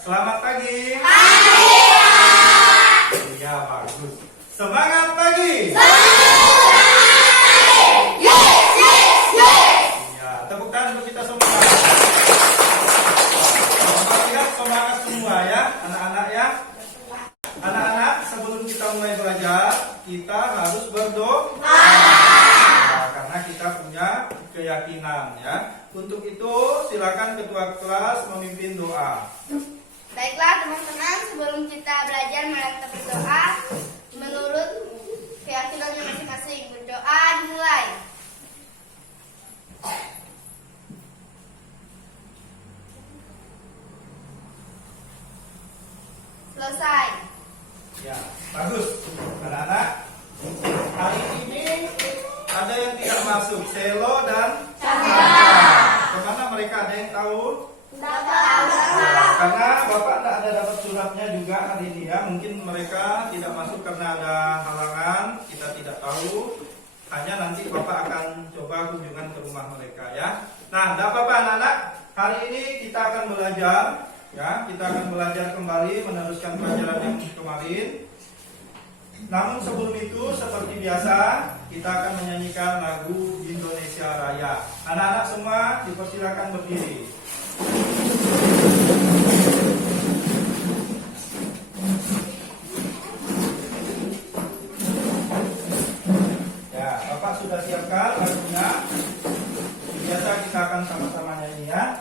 Selamat pagi. Pagi, Pak. Iya, bagus. Semangat pagi. Yes, yes, yes. Iya, tepuk tangan untuk kita semua. Bapak lihat semangat semua ya, anak-anak ya. Anak-anak, sebelum kita mulai belajar, kita harus berdoa. Nah, karena kita punya keyakinan ya. Untuk itu, silakan ketua kelas memimpin doa. Baiklah teman-teman, sebelum kita belajar mari kita berdoa menurut keyakinannya masing-masing. Berdoa dimulai. Selesai. Ya, bagus. Anak-anak, hari ini ada yang tidak masuk, Selo dan Chandra. Kemana mereka, ada yang tahu? Karena Bapak tidak ada dapat suratnya juga hari ini ya. Mungkin mereka tidak masuk karena ada halangan, kita tidak tahu. Hanya nanti Bapak akan coba kunjungan ke rumah mereka ya. Nah, tidak apa-apa anak-anak. Hari ini kita akan belajar ya. Kita akan belajar kembali meneruskan pelajaran yang kemarin. Namun sebelum itu seperti biasa kita akan menyanyikan lagu Indonesia Raya. Anak-anak semua dipersilakan berdiri. Ya, Bapak sudah siapkan lagunya. Biasa kita akan sama-sama nyanyi ya.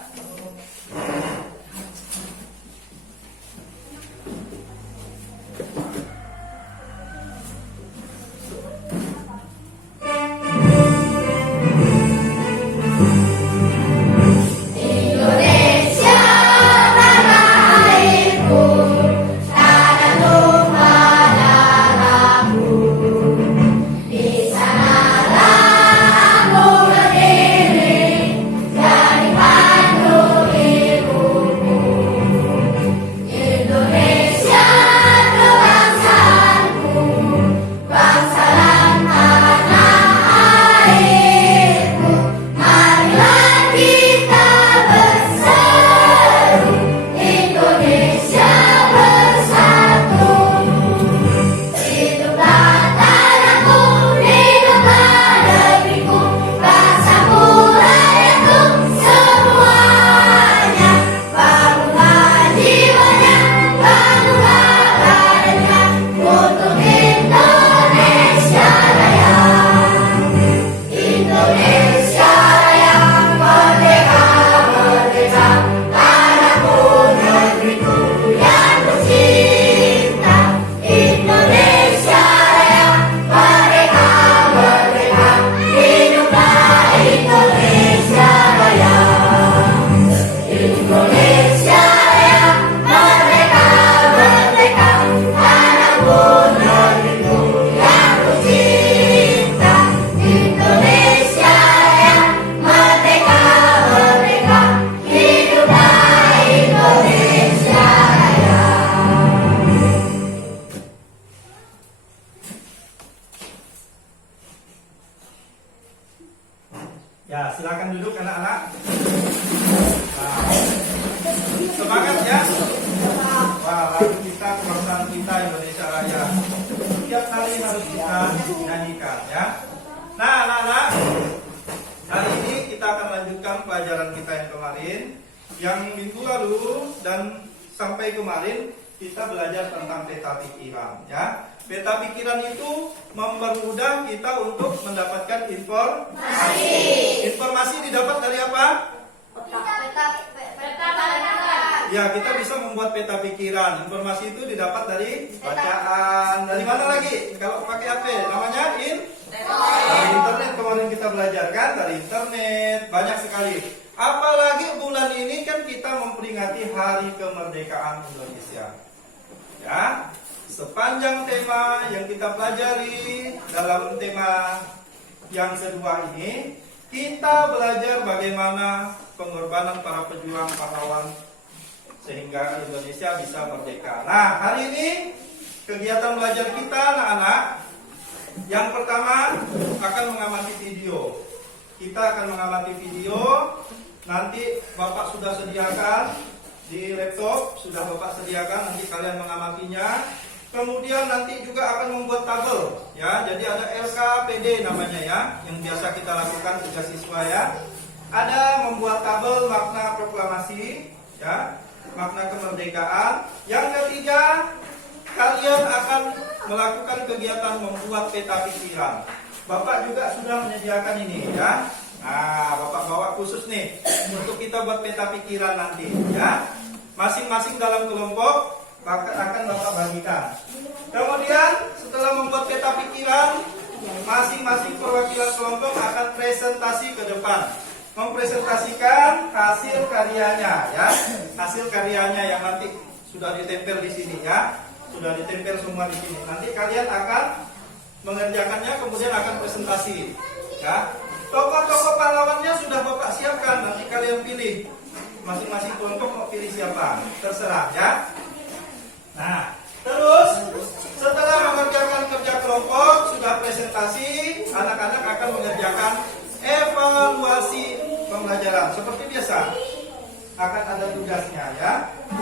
Ya, silakan duduk anak-anak. Nah, semangat ya. Wah, lagu kita, kebangsaan kita Indonesia Raya. Setiap kali harus kita nyanyikan ya. Nah, anak-anak, hari ini kita akan lanjutkan pelajaran kita yang kemarin. Yang minggu lalu dan sampai kemarin kita belajar tentang peta pikiran ya. Peta pikiran itu mempermudah kita untuk mendapatkan informasi. Informasi didapat dari apa? Peta. Ya, kita bisa membuat peta pikiran. Informasi itu didapat dari bacaan. Dari mana lagi? Kalau pakai HP, namanya dari internet. Kemarin kita belajar kan dari internet. Banyak sekali. Apalagi bulan ini kan kita memperingati Hari Kemerdekaan Indonesia. Ya, sepanjang tema yang kita pelajari dalam tema yang kedua ini, kita belajar bagaimana pengorbanan para pejuang pahlawan sehingga Indonesia bisa merdeka. Nah, hari ini kegiatan belajar kita anak-anak yang pertama akan mengamati video. Kita akan mengamati video. Nanti Bapak sudah sediakan di laptop sudah Bapak sediakan, nanti kalian mengamatinya. Kemudian nanti juga akan membuat tabel ya. Jadi ada LKPD namanya ya, yang biasa kita lakukan tugas siswa ya. Ada membuat tabel makna proklamasi ya, makna kemerdekaan. Yang ketiga, kalian akan melakukan kegiatan membuat peta pikiran. Bapak juga sudah menyediakan ini ya. Nah, Bapak bawa khusus nih untuk kita buat peta pikiran nanti ya. Masing-masing dalam kelompok akan Bapak bagikan. Kemudian setelah membuat peta pikiran, masing-masing perwakilan kelompok akan presentasi ke depan, mempresentasikan hasil karyanya ya. Hasil karyanya yang nanti sudah ditempel di sini ya. Sudah ditempel semua di sini. Nanti kalian akan mengerjakannya, kemudian akan presentasi ya. Tokoh-tokoh pahlawannya sudah Bapak siapkan, nanti kalian pilih. Masing-masing kelompok mau pilih siapa, terserah ya. Nah, terus setelah mengerjakan kerja kelompok, sudah presentasi, anak-anak akan mengerjakan evaluasi pembelajaran. Seperti biasa, akan ada tugasnya ya.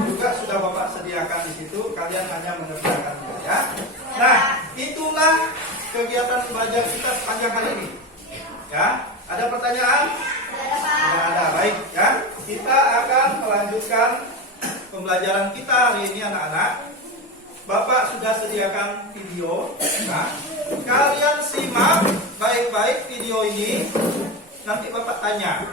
Juga sudah Bapak sediakan di situ, kalian hanya mengerjakannya ya. Nah, itulah kegiatan belajar kita sepanjang hari ini. Ya, ada pertanyaan? Tidak ada, baik ya. Kita akan melanjutkan pembelajaran kita hari ini anak-anak. Bapak sudah sediakan video. Nah, kalian simak baik-baik video ini. Nanti Bapak tanya.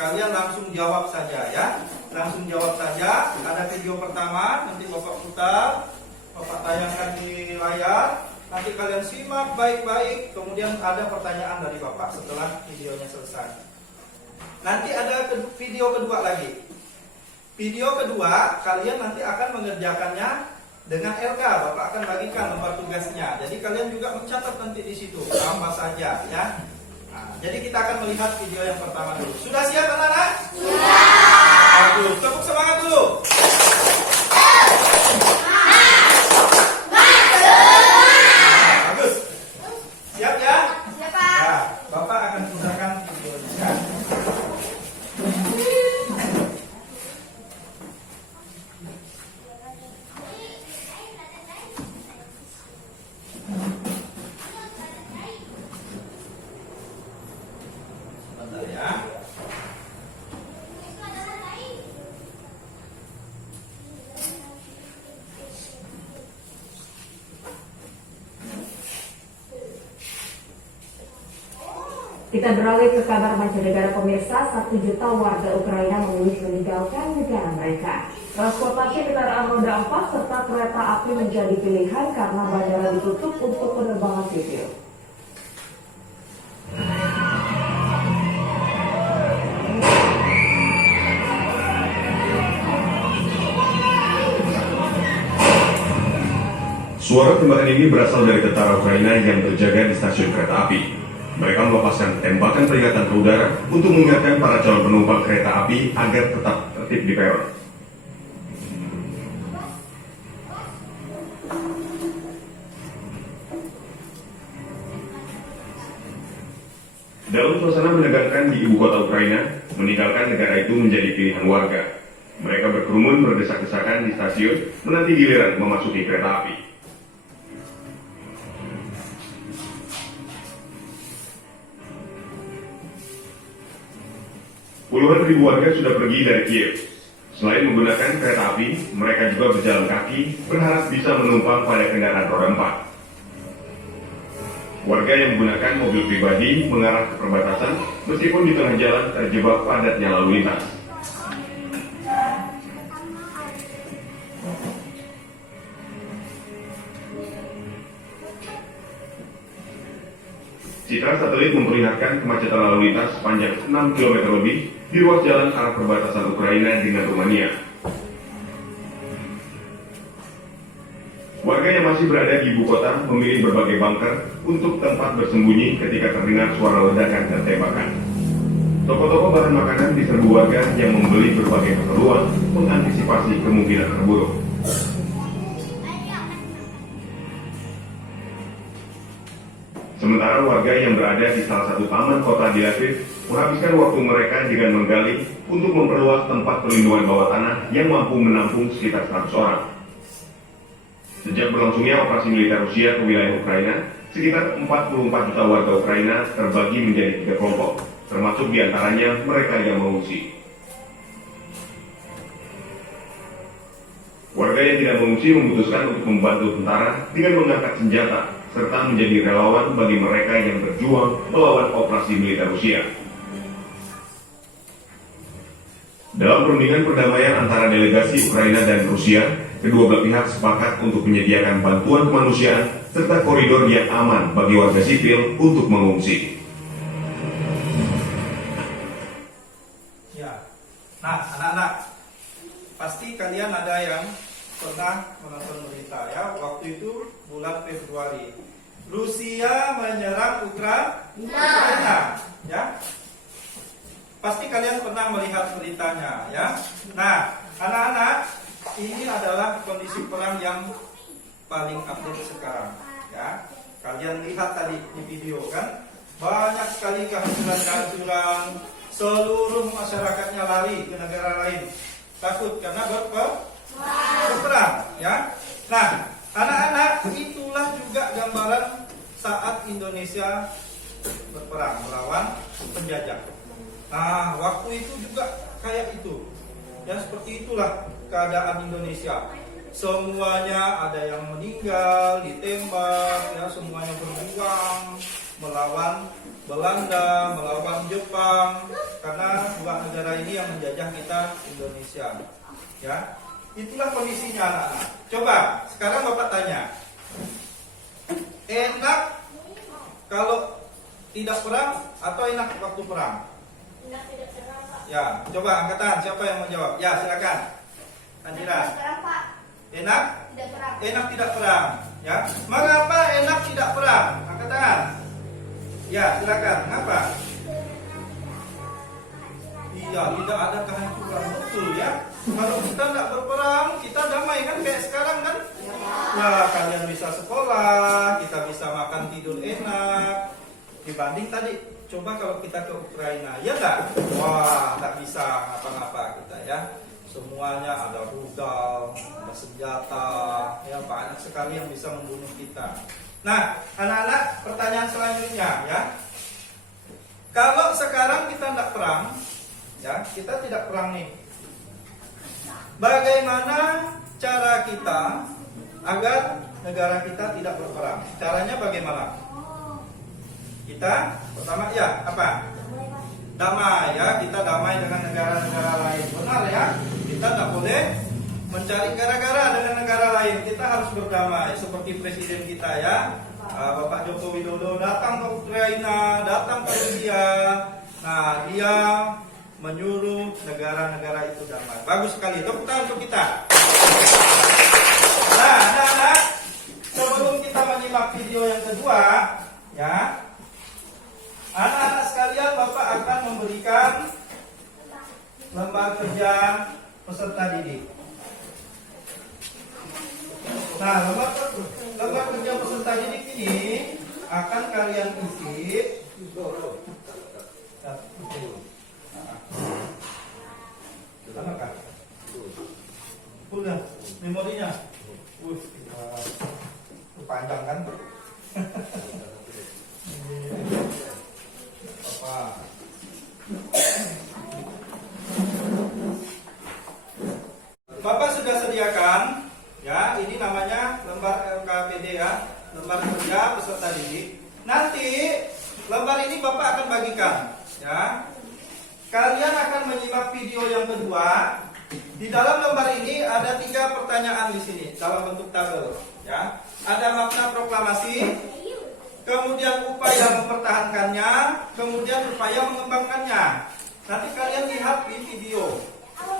Kalian langsung jawab saja ya. Langsung jawab saja. Ada video pertama, nanti Bapak putar, Bapak tayangkan di layar. Nanti kalian simak baik-baik. Kemudian ada pertanyaan dari Bapak setelah videonya selesai. Nanti ada video kedua lagi. Video kedua, kalian nanti akan mengerjakannya dengan LK. Bapak akan bagikan lembar tugasnya. Jadi kalian juga mencatat nanti di situ apa saja ya. Nah, jadi kita akan melihat video yang pertama dulu. Sudah siap anak-anak? Sudah. Bagus. Tepuk semangat dulu. Bagus. Siap ya? Siap, Pak. Nah, Bapak akan putarkan videonya ya. Bentar ya. Kita beralih ke kabar mancanegara pemirsa. 1 juta warga Ukraina memilih meninggalkan negara mereka. Transportasi kendaraan roda 4 serta kereta api menjadi pilihan karena bandara ditutup untuk penerbangan sivil. Suara tembakan ini berasal dari tentara Ukraina yang berjaga di stasiun kereta api. Mereka melepaskan tembakan peringatan ke udara untuk mengingatkan para calon penumpang kereta api agar tetap tertib di peron. Dalam suasana menegangkan di ibu kota Ukraina, meninggalkan negara itu menjadi pilihan warga. Mereka berkerumun berdesak-desakan di stasiun menanti giliran memasuki kereta api. Puluhan ribu warga sudah pergi dari Kiev. Selain menggunakan kereta api, mereka juga berjalan kaki, berharap bisa menumpang pada kendaraan roda 4. Warga yang menggunakan mobil pribadi mengarah ke perbatasan, meskipun di tengah jalan terjebak padatnya lalu lintas. Citra satelit memperlihatkan kemacetan lalu lintas sepanjang 6 km lebih di ruas jalan arah perbatasan Ukraina dengan Rumania. Warga yang masih berada di ibu kota memilih berbagai bunker untuk tempat bersembunyi ketika terdengar suara ledakan dan tembakan. Toko-toko bahan makanan diserbu warga yang membeli berbagai keperluan mengantisipasi kemungkinan terburuk. Sementara warga yang berada di salah satu taman kota di Lviv menghabiskan waktu mereka dengan menggali untuk memperluas tempat perlindungan bawah tanah yang mampu menampung sekitar 100 orang. Sejak berlangsungnya operasi militer Rusia ke wilayah Ukraina, sekitar 44 juta warga Ukraina terbagi menjadi 3 kelompok, termasuk diantaranya mereka yang mengungsi. Warga yang tidak mengungsi memutuskan untuk membantu tentara dengan mengangkat senjata, serta menjadi relawan bagi mereka yang berjuang melawan operasi militer Rusia. Dalam perundingan perdamaian antara delegasi Ukraina dan Rusia, kedua belah pihak sepakat untuk menyediakan bantuan kemanusiaan serta koridor yang aman bagi warga sipil untuk mengungsi. Ya. Nah, anak-anak, pasti kalian ada yang pernah menonton berita ya. Waktu itu bulan Februari, Rusia menyerang Ukraina, ya. Pasti kalian pernah melihat beritanya, ya. Nah, anak-anak, ini adalah kondisi perang yang paling update sekarang, ya. Kalian lihat tadi di video kan, banyak sekali kehancuran-kehancuran, seluruh masyarakatnya lari ke negara lain, takut karena berperang, ya. Nah, anak-anak, itulah juga gambaran saat Indonesia berperang melawan penjajah. Nah, waktu itu juga kayak itu. Ya, seperti itulah keadaan Indonesia. Semuanya ada yang meninggal, ditembak, ya, semuanya berjuang melawan Belanda, melawan Jepang, karena dua negara ini yang menjajah kita, Indonesia. Ya, itulah kondisinya anak-anak. Coba sekarang Bapak tanya, enak kalau tidak perang atau enak waktu perang? Ya, coba angkatan, siapa yang mau jawab? Ya, silakan. Anjira. Enak? Tidak perang. Enak tidak perang. Ya, mengapa enak tidak perang? Angkatan. Ya, silakan. Mengapa? Iya, tidak ada kehancuran, betul ya. Kalau kita tidak berperang, kita damai kan kayak sekarang kan? Ya, kalian bisa sekolah, kita bisa makan tidur enak. Dibanding tadi, coba kalau kita ke Ukraina, ya nggak? Wah, nggak bisa ngapa-ngapa kita ya. Semuanya ada rudal, ada senjata, ya banyak sekali yang bisa membunuh kita. Nah, anak-anak, pertanyaan selanjutnya ya. Kalau sekarang kita tidak perang, ya kita tidak perang nih. Bagaimana cara kita agar negara kita tidak berperang? Caranya bagaimana? Kita pertama ya apa? Damai ya, kita damai dengan negara-negara lain. Benar ya? Kita tidak boleh mencari gara-gara dengan negara lain. Kita harus berdamai seperti presiden kita ya. Bapak Joko Widodo datang ke Ukraina, datang ke Rusia. Nah, dia menyuruh negara-negara itu damai. Bagus sekali. Tepuk tangan untuk kita. Nah, anak-anak, sebelum kita menyimak video yang kedua, ya. Anak-anak sekalian, Bapak akan memberikan lembar kerja peserta didik. Nah, lembar kerja peserta didik ini akan kalian isi. Apakah? Udah, memorinya. Panjang kan? Apa? Bapak sudah sediakan, ya. Ini namanya lembar LKPD ya, lembar kerja peserta didik. Nanti lembar ini Bapak akan bagikan, ya. Kalian akan menyimak video yang kedua. Di dalam lembar ini ada 3 pertanyaan di sini dalam bentuk tabel, ya. Ada makna proklamasi, kemudian upaya mempertahankannya, kemudian upaya mengembangkannya. Nanti kalian lihat di video.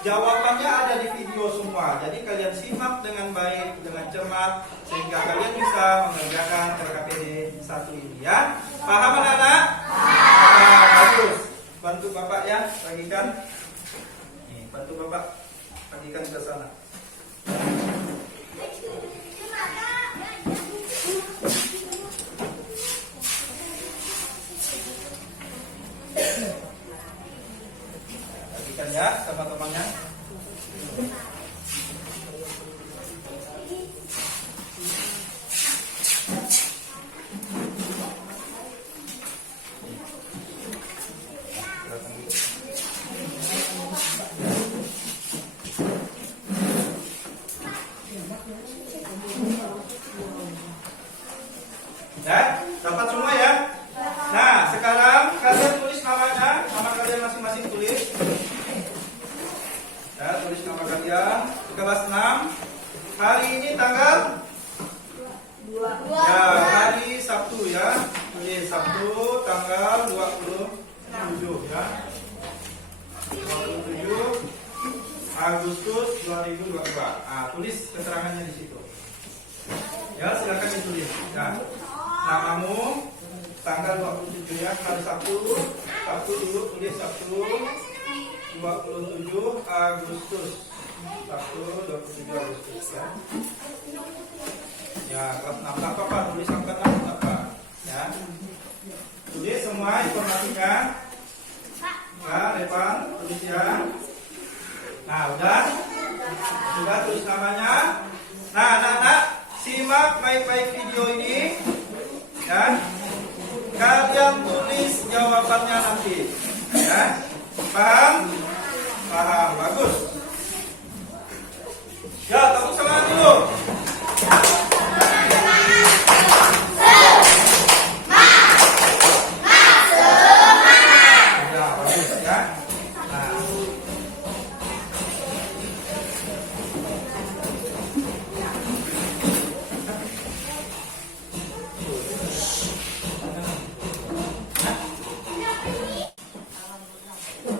Jawabannya ada di video semua. Jadi kalian simak dengan baik, dengan cermat, sehingga kalian bisa mengerjakan LKPD 1 ini ya. Paham anak-anak? Bagus. Bantu Bapak ya, bagikan. Nih, bantu Bapak bagikan ke sana. Tuliskan ya sama temannya. Ya, dapat semua ya. Nah, sekarang kalian tulis namanya, nama kalian masing-masing tulis. Ya, tulis nama kalian. Kelas 6. Hari ini tanggal 2. Ya, hari Sabtu ya. Oke, Sabtu tanggal 27 ya. 27 Agustus 2022. Ah, tulis keterangannya di situ. Ya, silakan ditulis. Nah, namamu tanggal 27 ya, hari Sabtu dulu tulis Sabtu 27 Agustus. Sabtu 27 Agustus ya. Ya, kelas 6 apa? Tulis angkatan apa? Ya. Tulis semua informasinya. Ya, Revan, tulis ya. Nah, udah tulis namanya. Nah, anak-anak, simak baik-baik video ini. Ya. Kalian tulis jawabannya nanti. Ya. Paham? Paham. Bagus. Ya, tepuk semangat dulu. Ya, bagus ya. Nah.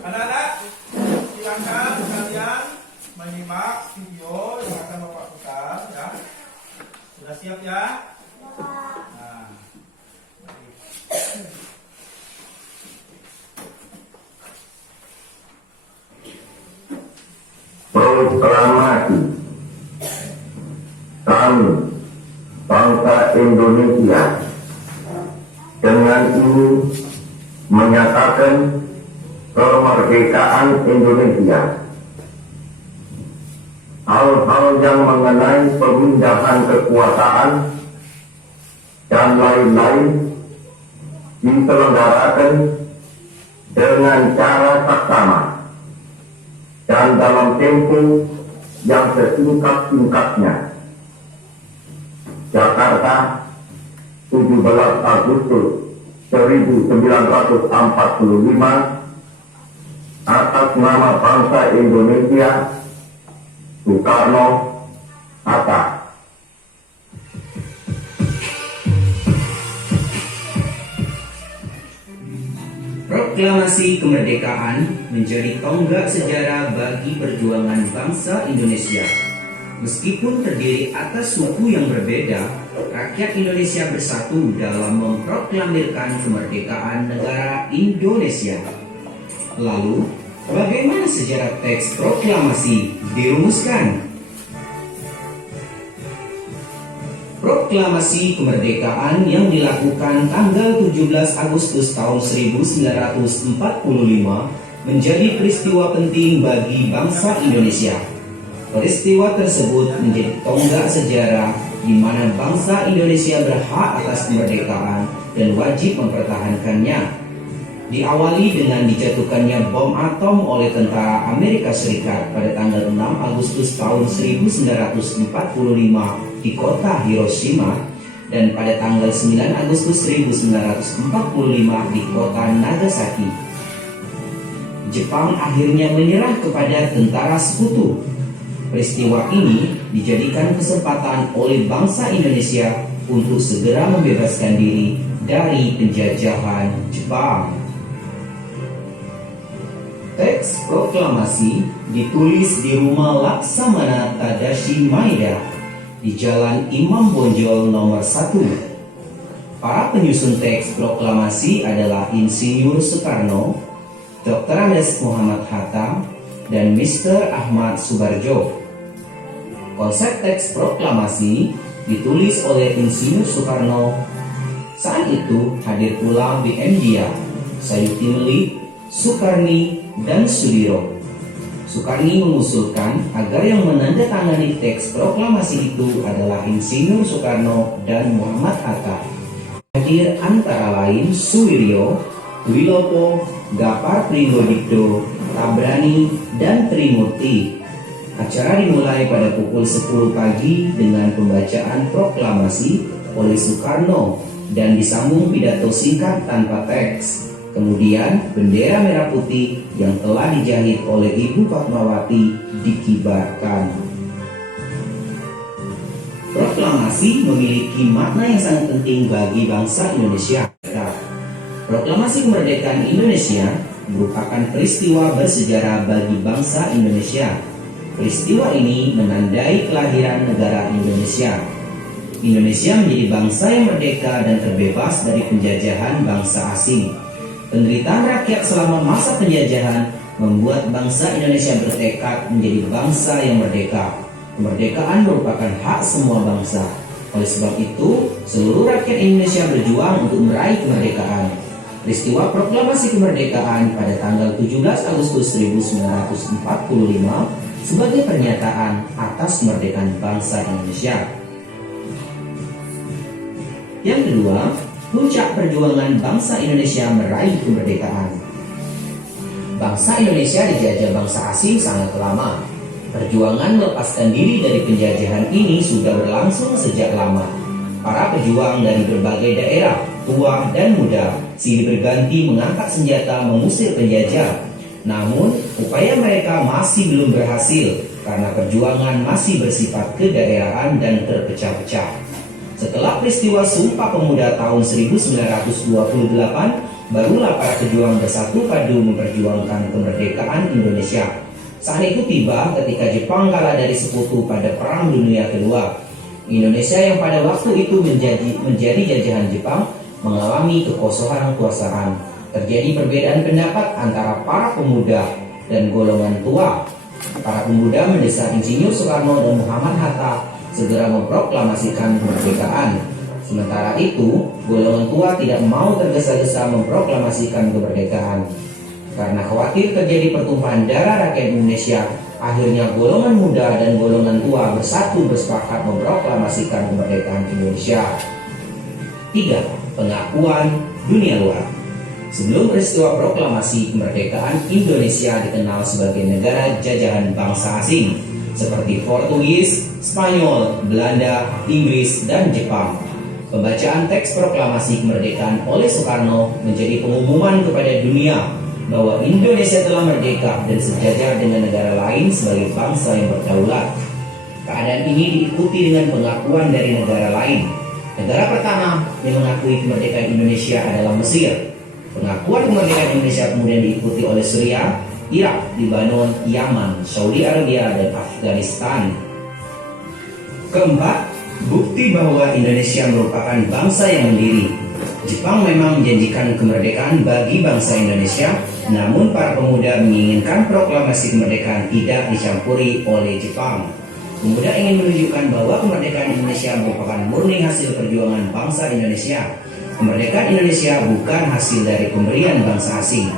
Anak-anak, silakan kalian menyimak video yang akan Bapak putar ya. Sudah siap ya? Nah. Proklamasi kami bangsa Indonesia dengan ini menyatakan kemerdekaan Indonesia. Hal-hal yang mengenai pemindahan kekuasaan dan lain-lain diselenggarakan dengan cara saksama dan dalam tempo yang sesingkat-singkatnya. Jakarta, 17 Agustus 1945, atas nama bangsa Indonesia, Soekarno, Hatta. Proklamasi kemerdekaan menjadi tonggak sejarah bagi perjuangan bangsa Indonesia. Meskipun terdiri atas suku yang berbeda, rakyat Indonesia bersatu dalam memproklamirkan kemerdekaan negara Indonesia. Lalu, bagaimana sejarah teks proklamasi dirumuskan? Proklamasi kemerdekaan yang dilakukan tanggal 17 Agustus tahun 1945 menjadi peristiwa penting bagi bangsa Indonesia. Peristiwa tersebut menjadi tonggak sejarah di mana bangsa Indonesia berhak atas kemerdekaan dan wajib mempertahankannya. Diawali dengan dijatuhkannya bom atom oleh tentara Amerika Serikat pada tanggal 6 Agustus tahun 1945 di kota Hiroshima dan pada tanggal 9 Agustus 1945 di kota Nagasaki. Jepang akhirnya menyerah kepada tentara sekutu. Peristiwa ini dijadikan kesempatan oleh bangsa Indonesia untuk segera membebaskan diri dari penjajahan Jepang. Teks proklamasi ditulis di rumah Laksamana Tadashi Maeda di Jalan Imam Bonjol nomor 1. Para penyusun teks proklamasi adalah Insinyur Soekarno, Dr. Andes Muhammad Hatta, dan Mr. Ahmad Subarjo. Konsep teks proklamasi ditulis oleh Insinyur Soekarno. Saat itu hadir pula BM Dia, Sayuti Melik, Soekarni, dan Sudiro. Soekarni mengusulkan agar yang menandatangani teks proklamasi itu adalah Insinyur Soekarno dan Muhammad Hatta. Hadir antara lain Suwiryo, Wilopo, Gapar Pringgodikdo, Tabrani, dan Trimurti. Acara dimulai pada pukul 10 pagi dengan pembacaan proklamasi oleh Soekarno dan disambung pidato singkat tanpa teks. Kemudian bendera merah putih yang telah dijahit oleh Ibu Fatmawati dikibarkan. Proklamasi memiliki makna yang sangat penting bagi bangsa Indonesia. Proklamasi kemerdekaan Indonesia merupakan peristiwa bersejarah bagi bangsa Indonesia. Peristiwa ini menandai kelahiran negara Indonesia. Indonesia menjadi bangsa yang merdeka dan terbebas dari penjajahan bangsa asing. Penderitaan rakyat selama masa penjajahan membuat bangsa Indonesia bertekad menjadi bangsa yang merdeka. Kemerdekaan merupakan hak semua bangsa. Oleh sebab itu, seluruh rakyat Indonesia berjuang untuk meraih kemerdekaan. Peristiwa proklamasi kemerdekaan pada tanggal 17 Agustus 1945 sebagai pernyataan atas kemerdekaan bangsa Indonesia. Yang kedua, puncak perjuangan bangsa Indonesia meraih kemerdekaan. Bangsa Indonesia dijajah bangsa asing sangat lama. Perjuangan melepaskan diri dari penjajahan ini sudah berlangsung sejak lama. Para pejuang dari berbagai daerah, tua dan muda, silih berganti mengangkat senjata mengusir penjajah. Namun, upaya mereka masih belum berhasil karena perjuangan masih bersifat kedaerahan dan terpecah-pecah. Setelah peristiwa Sumpah Pemuda tahun 1928, barulah para pejuang bersatu padu memperjuangkan kemerdekaan Indonesia. Saat itu tiba ketika Jepang kalah dari sekutu pada Perang Dunia Kedua. Indonesia yang pada waktu itu menjadi jajahan Jepang mengalami kekosongan kekuasaan. Terjadi perbedaan pendapat antara para pemuda dan golongan tua. Para pemuda mendesak Insinyur Soekarno dan Muhammad Hatta segera memproklamasikan kemerdekaan. Sementara itu, golongan tua tidak mau tergesa-gesa memproklamasikan kemerdekaan. Karena khawatir terjadi pertumpahan darah rakyat Indonesia, akhirnya golongan muda dan golongan tua bersatu bersepakat memproklamasikan kemerdekaan Indonesia. 3. Pengakuan dunia luar. Sebelum peristiwa proklamasi kemerdekaan, Indonesia dikenal sebagai negara jajahan bangsa asing seperti Portugis, Spanyol, Belanda, Inggris, dan Jepang. Pembacaan teks proklamasi kemerdekaan oleh Soekarno menjadi pengumuman kepada dunia bahwa Indonesia telah merdeka dan sejajar dengan negara lain sebagai bangsa yang berdaulat. Keadaan ini diikuti dengan pengakuan dari negara lain. Negara pertama yang mengakui kemerdekaan Indonesia adalah Mesir. Pengakuan kemerdekaan Indonesia kemudian diikuti oleh Suriah, Irak, Lebanon, Yaman, Saudi Arabia, dan Afghanistan. Keempat, bukti bahwa Indonesia merupakan bangsa yang mandiri. Jepang memang menjanjikan kemerdekaan bagi bangsa Indonesia, namun para pemuda menginginkan proklamasi kemerdekaan tidak dicampuri oleh Jepang. Pemuda ingin menunjukkan bahwa kemerdekaan Indonesia merupakan murni hasil perjuangan bangsa Indonesia. Kemerdekaan Indonesia bukan hasil dari pemberian bangsa asing.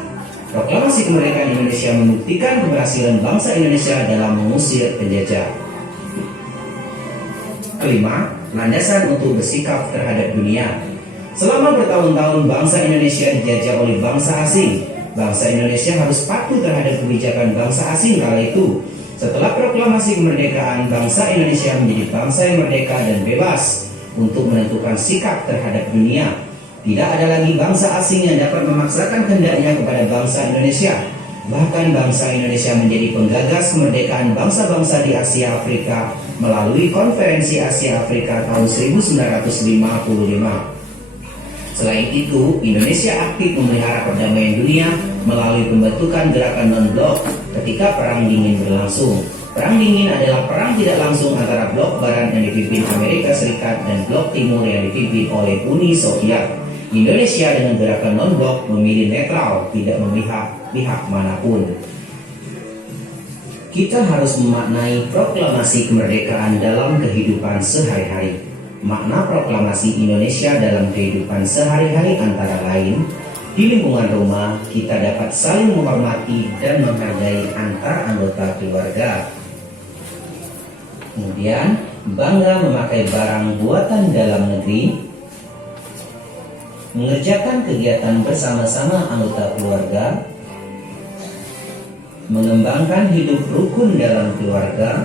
Proklamasi kemerdekaan Indonesia membuktikan keberhasilan bangsa Indonesia dalam mengusir penjajah. Kelima, landasan untuk bersikap terhadap dunia. Selama bertahun-tahun bangsa Indonesia dijajah oleh bangsa asing. Bangsa Indonesia harus patuh terhadap kebijakan bangsa asing kala itu. Setelah proklamasi kemerdekaan, bangsa Indonesia menjadi bangsa yang merdeka dan bebas untuk menentukan sikap terhadap dunia. Tidak ada lagi bangsa asing yang dapat memaksakan kehendaknya kepada bangsa Indonesia. Bahkan bangsa Indonesia menjadi penggagas kemerdekaan bangsa-bangsa di Asia Afrika melalui Konferensi Asia Afrika tahun 1955. Selain itu, Indonesia aktif memelihara perdamaian dunia melalui pembentukan gerakan non-blok ketika Perang Dingin berlangsung. Perang Dingin adalah perang tidak langsung antara blok Barat yang dipimpin Amerika Serikat dan blok Timur yang dipimpin oleh Uni Soviet. Indonesia dengan gerakan non-blok memilih netral, tidak memihak pihak manapun. Kita harus memaknai proklamasi kemerdekaan dalam kehidupan sehari-hari. Makna proklamasi Indonesia dalam kehidupan sehari-hari antara lain Di lingkungan rumah, kita dapat saling menghormati dan menghargai antar anggota keluarga. Kemudian, bangga memakai barang buatan dalam negeri, mengerjakan kegiatan bersama-sama anggota keluarga, mengembangkan hidup rukun dalam keluarga,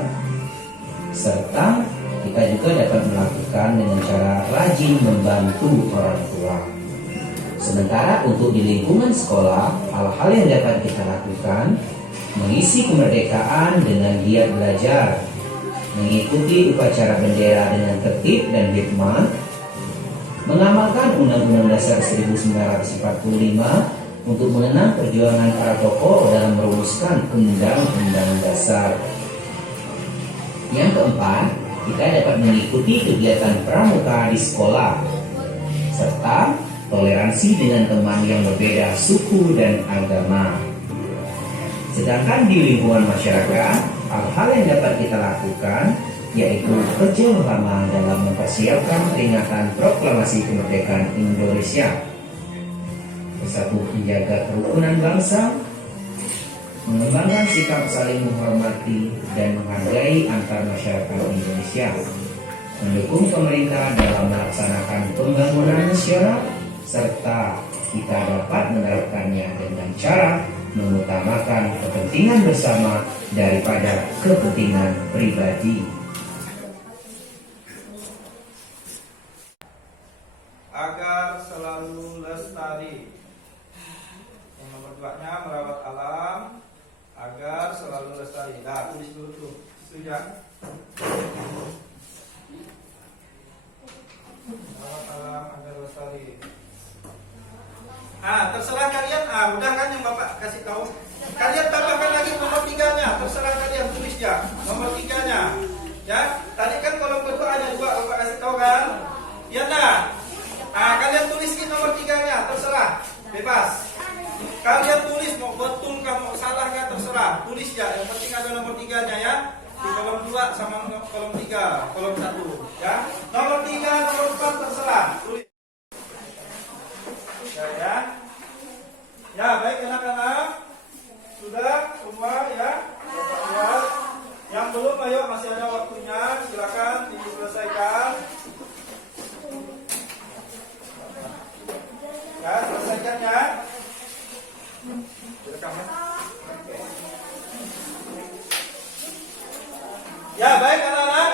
serta kita juga dapat melakukan dengan cara rajin membantu orang tua. Sementara untuk di lingkungan sekolah, hal-hal yang dapat kita lakukan, mengisi kemerdekaan dengan giat belajar, mengikuti upacara bendera dengan tertib dan hikmat, mengamalkan Undang-Undang Dasar 1945 untuk mengenang perjuangan para tokoh dalam merumuskan Undang-Undang Dasar. Yang keempat, kita dapat mengikuti kegiatan pramuka di sekolah, serta toleransi dengan teman yang berbeda suku dan agama. Sedangkan di lingkungan masyarakat, hal-hal yang dapat kita lakukan yaitu kerja bersama dalam mempersiapkan peringatan proklamasi kemerdekaan Indonesia, bersatu menjaga kerukunan bangsa, mengembangkan sikap saling menghormati dan menghargai antar masyarakat Indonesia, mendukung pemerintah dalam melaksanakan pembangunan nasional, serta kita dapat menerapkannya dengan cara mengutamakan kepentingan bersama daripada kepentingan pribadi. Agar selalu lestari. Yang nomor 2-nya merawat alam agar selalu lestari. Nah, tulis dulu tuh. Setuju? Merawat alam agar lestari. Terserah kalian. Udah kan yang Bapak kasih tahu. Kalian tambahkan lagi nomor 3-nya. Terserah kalian tulis ya. Nomor 3-nya. Ya, tadi kan kolom kedua ada 2 Bapak kasih tahu kan? Ya nah. Kalian tuliskin nomor 3-nya, terserah, bebas. Kalian tulis mau betul kamu salah nggak terserah, tulis ya. Yang penting ada nomor 3-nya ya. Di kolom 2 sama kolom 3, kolom 1 ya. Nomor 3, nomor 4 terserah, tulis. Ya. Ya baik anak-anak, sudah semua ya. Lihat. Yang belum ayo masih ada waktunya, silakan diselesaikan. Ya, selesaikan ya. Ya, baik anak-anak.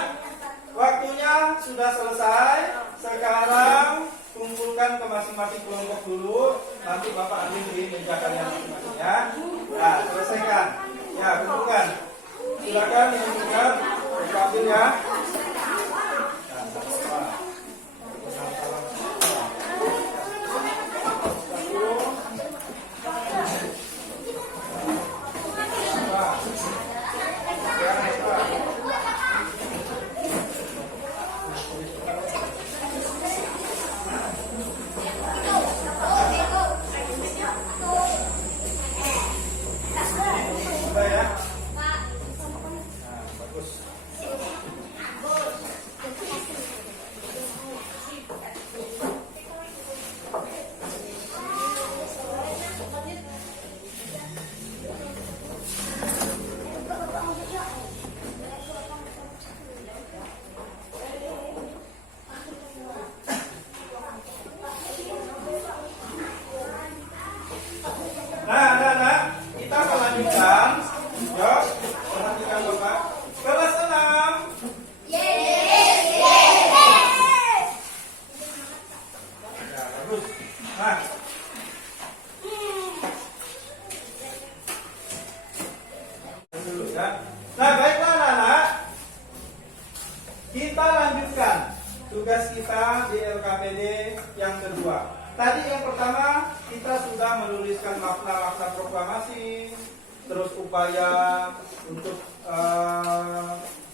Waktunya sudah selesai. Sekarang kumpulkan ke masing-masing kelompok dulu. Nanti Bapak ambil di meja kalian masing-masing ya. Nah, selesaikan. Ya, kumpulkan. Silakan kumpulkan. Ambil ya. Nah, baiklah anak-anak. Kita lanjutkan tugas kita di LKPD yang kedua. Tadi yang pertama kita sudah menuliskan makna-makna proklamasi, terus upaya untuk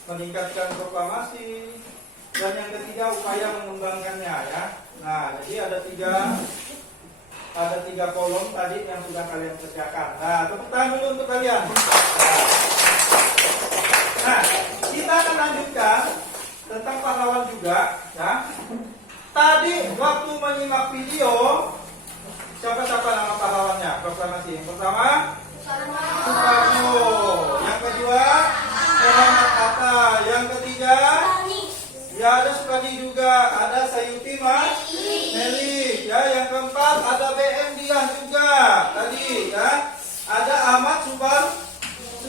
meningkatkan proklamasi, dan yang ketiga upaya mengembangkannya ya. Nah, jadi ada tiga kolom tadi yang sudah kalian kerjakan. Nah, tepuk tangan dulu untuk kalian. Nah, kita akan lanjutkan tentang pahlawan juga ya. Tadi waktu menyimak video, siapa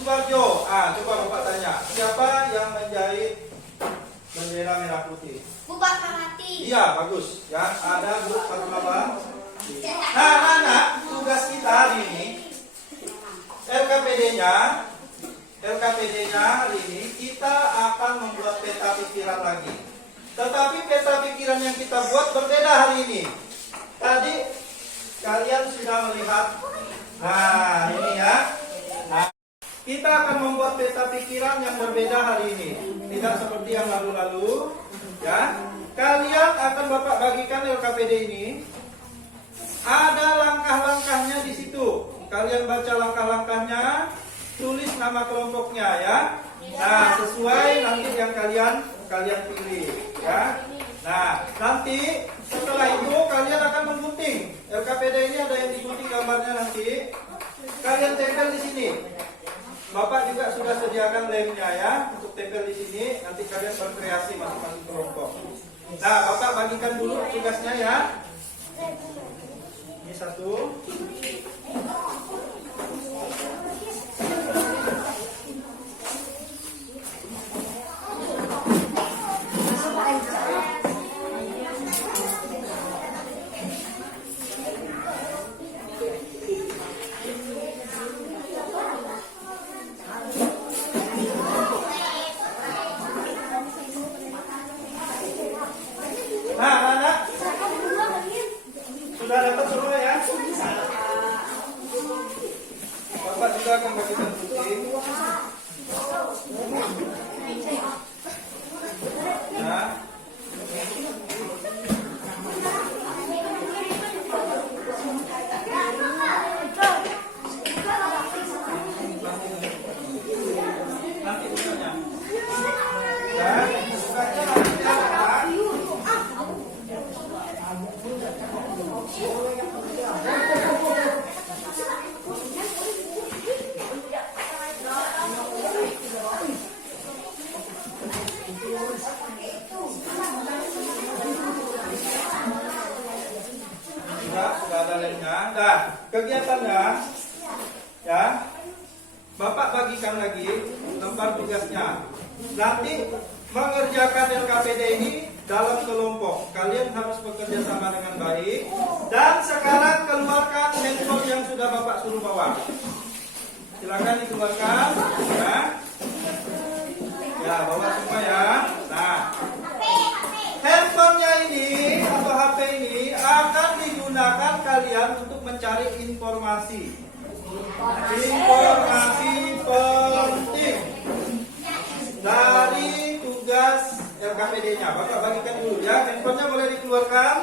Subarjo. Coba Bapak tanya, siapa yang menjahit bendera merah putih? Bu Bakmawati. Iya, bagus. Ya, ada Bu Fatmawati. Nah, anak, tugas kita hari ini LKPD-nya hari ini kita akan membuat peta pikiran lagi. Tetapi peta pikiran yang kita buat berbeda hari ini. Tadi kalian sudah melihat. Nah, ini ya. Nah, kita akan membuat peta pikiran yang berbeda hari ini. Tidak seperti yang lalu-lalu, ya. Kalian akan Bapak bagikan LKPD ini. Ada langkah-langkahnya di situ. Kalian baca langkah-langkahnya, tulis nama kelompoknya ya. Nah, sesuai nanti yang kalian pilih ya. Nah, nanti setelah itu kalian akan menggunting. LKPD ini ada yang digunting gambarnya nanti. Kalian tempel di sini. Bapak juga sudah sediakan lemnya ya untuk tempel di sini. Nanti kalian berkreasi masing-masing kelompok. Nah, Bapak bagikan dulu tugasnya ya. Ini satu. Nah, anak sudah dapat semua ya? Bapak juga akan bagikan gunting. Nah. Nanti bukanya. Nah, bukanya nanti ada. Sudah ada lemnya. Nah, kegiatannya ya, Bapak bagikan lagi lembar tugasnya. Nanti mengerjakan LKPD ini dalam kelompok. Kalian harus bekerja sama dengan baik. Dan sekarang keluarkan handphone yang sudah Bapak suruh bawa. Silakan dikeluarkan ya. Ya, bawa semua ya. Nah, handphonenya ini atau HP ini akan digunakan kalian untuk mencari informasi. Informasi penting dari tugas LKPD-nya. Bapak bagikan dulu ya. Handphonenya boleh dikeluarkan.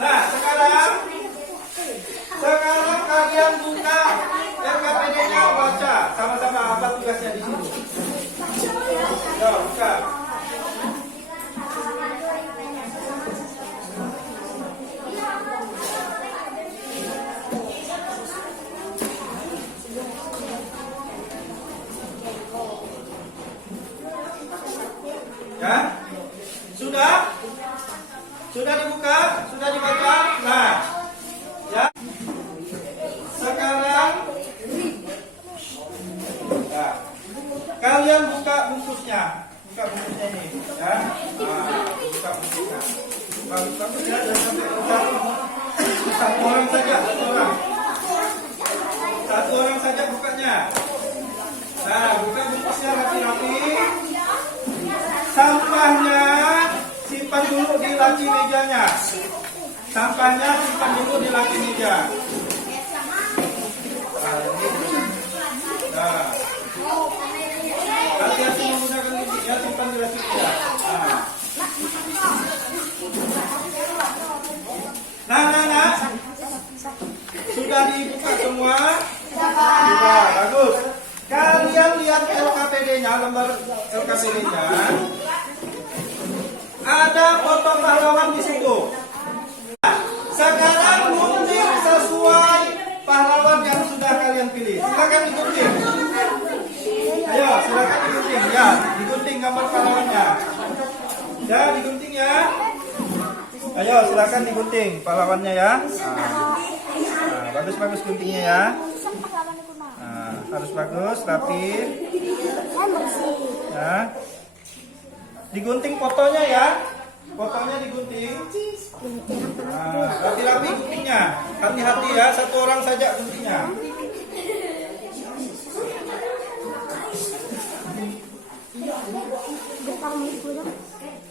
Nah, sekarang kalian buka LKPD-nya, baca sama-sama apa tugasnya di sini. Yo, buka. Ya? Sudah? Sudah dibuka? Sudah dibaca? Nah, ya. Sekarang ya, kalian buka bungkusnya. Buka bungkusnya ini, ya. Nah, buka bungkusnya. Buka ya, jangan sampai rusak. Satu orang saja, satu orang. Satu orang saja bukanya. Nah, buka bungkusnya rapi-rapi. Sampahnya simpan dulu di laci mejanya. Sampahnya simpan dulu di laci meja. Nah, hati-hati menggunakan guntingnya, simpan di laci meja. Nah. Sudah dibuka semua? Sudah, bagus. Kalian lihat LKPD-nya, lembar LKPD-nya. Ada foto pahlawan di situ. Sekarang gunting sesuai pahlawan yang sudah kalian pilih. Silakan digunting. Ya, digunting ya. Ayo, silakan digunting pahlawannya ya. Nah, bagus-bagus guntingnya ya. Nah, harus bagus, rapi. Ya. Digunting fotonya ya. Fotonya digunting. Nah, rapi-rapi guntingnya. Hati-hati ya, satu orang saja guntingnya.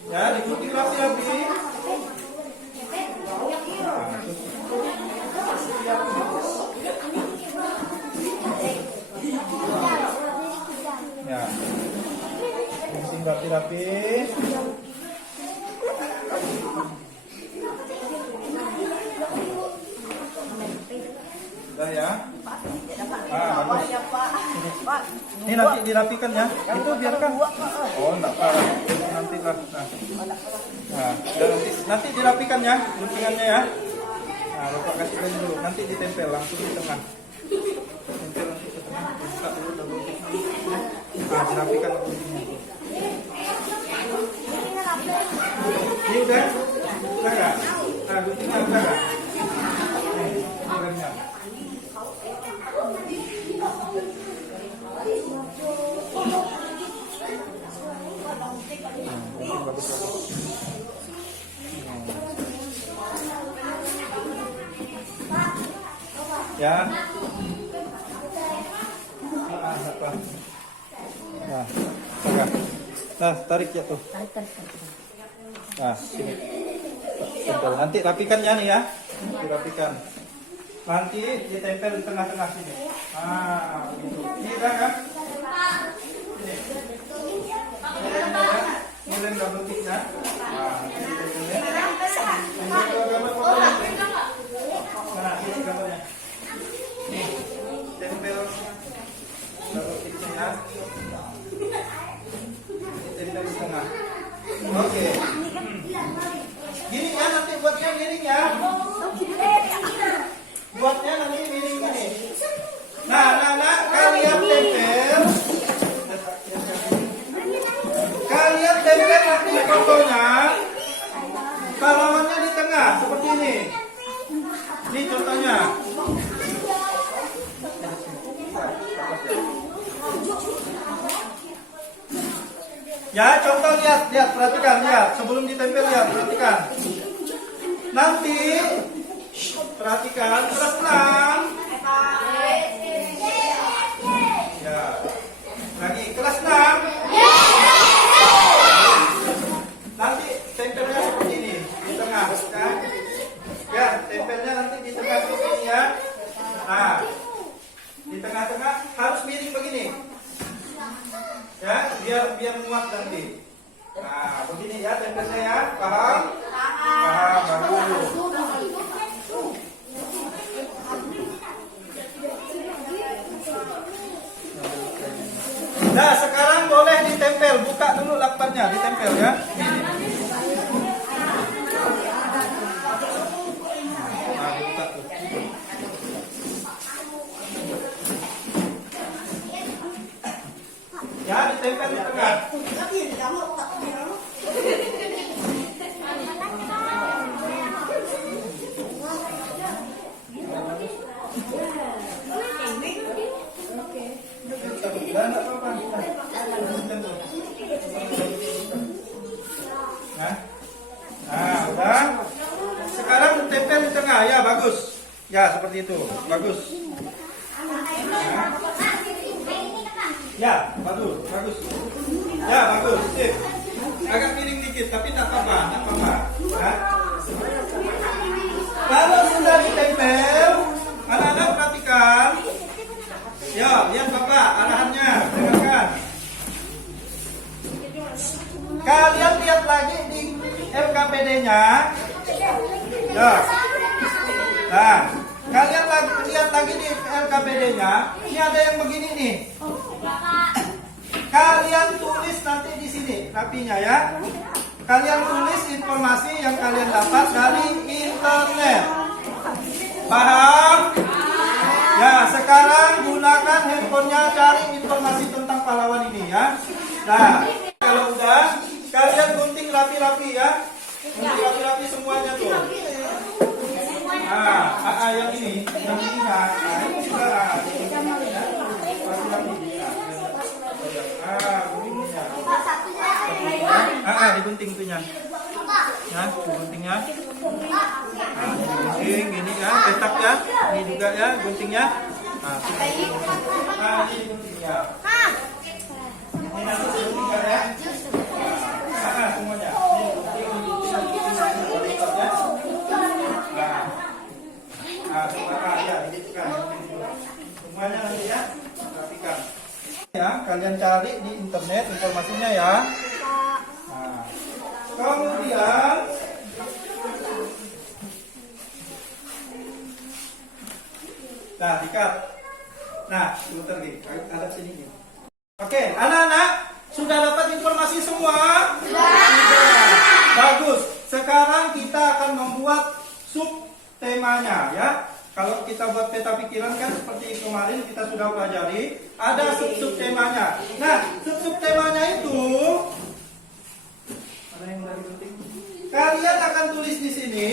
Ya, digunting rapi-rapi. Ya, gunting rapi-rapi. Sudah ya. Bagus. Ini nanti dirapikan ya. Itu biarkan. Oh, enggak apa. Nanti lah. Nah, nanti dirapikan ya, guntingannya ya. Nah, Bapak kasihkan dulu. Nanti ditempel langsung di tengah. Tempel langsung ke tengah. Buka dulu double tick. Nah, dirapikan guntingnya. Ini udah? Udah enggak? Nah, guntingnya udah enggak? Ini remnya. Ya. Apa? Nah, nah, tarik ya tuh. Nah, sini. Tempel. Nanti rapikan ya nih ya. Dirapikan. Nanti ditempel di tengah-tengah sini. Nah, gitu. Ini udah kan? Ini. Ini lem double tick ya. Nah, ini tempelnya. Ini gambar fotonya. Nah, ini gambarnya. Nih, tempel double ticknya ya. Tempel di tengah. Oke. Gini ya, nanti buatnya miring ya. Buatnya nanti miring gini. Nah, kalian tempel. Kalian tempel nanti fotonya. Pahlawannya di tengah seperti ini. Ini contohnya. Ya, contoh lihat, perhatikan, lihat. Sebelum ditempel lihat, perhatikan. Nanti perhatikan, kelas 6. Ya. Lagi kelas 6. Nanti tempelnya seperti ini, di tengah, kan? Ya, tempelnya nanti di tengah seperti ini ya. Nah, di tengah-tengah harus miring begini. Ya, biar muat nanti. Nah, begini ya tempelnya ya, paham? Paham, bagus. Nah, sekarang boleh ditempel, buka dulu lakbannya, ditempel ya. Nah, dibuka tuh. Ya, ditempel di tengah. Dan apa apa? Nah, udah. Sekarang tempel di tengah ya, bagus. Ya, seperti itu, bagus. Ya, bagus. Ya, bagus. Sip. Agak miring dikit, tapi tak apa-apa, Ya. Kalau sudah ditempel, anak-anak perhatikan. Ya, lihat Bapak, arahannya, dengarkan. Kalian lihat lagi di LKPD-nya. Ya. Nah, kalian lihat lagi di LKPD-nya. Ini ada yang begini nih. Kalian tulis nanti di sini rapinya ya. Kalian tulis informasi yang kalian dapat dari internet. Paham? Ya, sekarang gunakan handphonenya cari informasi tentang pahlawan ini ya. Nah, kalau udah, kalian gunting rapi-rapi yang ini yang dilihat. Nah, ini juga ya. Guntingnya. Digunting itunya. Ya, guntingnya. Nah, gunting gini ya, petak ya. Ini juga ya guntingnya. Nah, ini guntingnya. Ini guntingnya ya. Semuanya. Semuanya nanti ya, perhatikan. Ya, kalian cari di internet informasinya ya. Nah, kemudian dikat. Nah, sebentar lagi, ada sini nih. Oke, anak-anak sudah dapat informasi semua? Sudah. Bagus. Sekarang kita akan membuat sub temanya ya. Kalau kita buat peta pikiran kan seperti kemarin kita sudah pelajari, ada sub temanya. Nah, sub temanya itu ada yang udah digunting. Kalian akan tulis di sini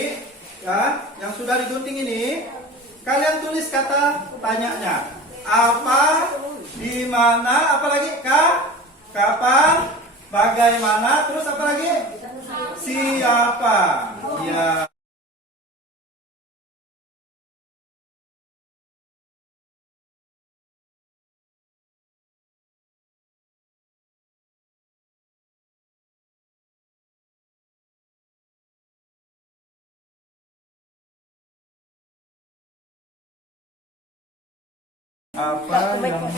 ya, yang sudah digunting ini. Kalian tulis kata tanyanya. Apa, di mana, apalagi kapan, bagaimana, terus apa lagi? Siapa? Ya. Apa yang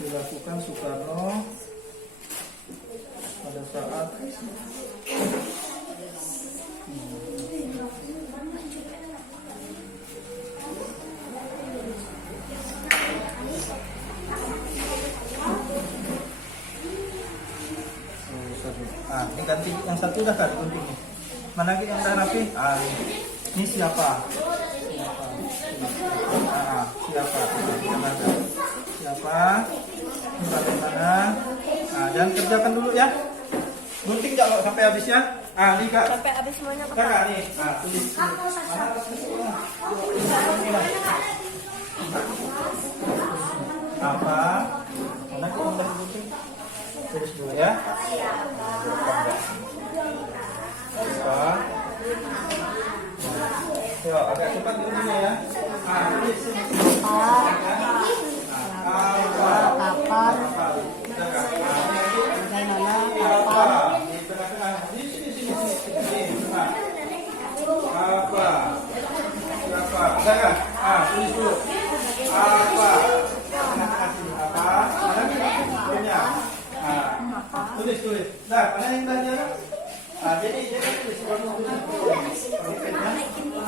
dilakukan Soekarno pada saat ini ganti yang satu udah kan gunting nih. Mana lagi yang udah rapi? Ini siapa? Siapa? Siapa? Ini bagaimana? Jangan kerjakan dulu ya. Gunting jangan sampai habis ya. Nih kak. Sampai habis semuanya apa? Kak nih. Tulis. Apa? Mana kita mau gunting? Tulis dulu ya. Apa? Yo, agak cepat guntingnya ya. Tulis sini. Kapan? Apa? Siapa? Udah kan? Tulis dulu. Apa? Punya. Tulis. Nah, mana yang tadi ada? Jadi tulis.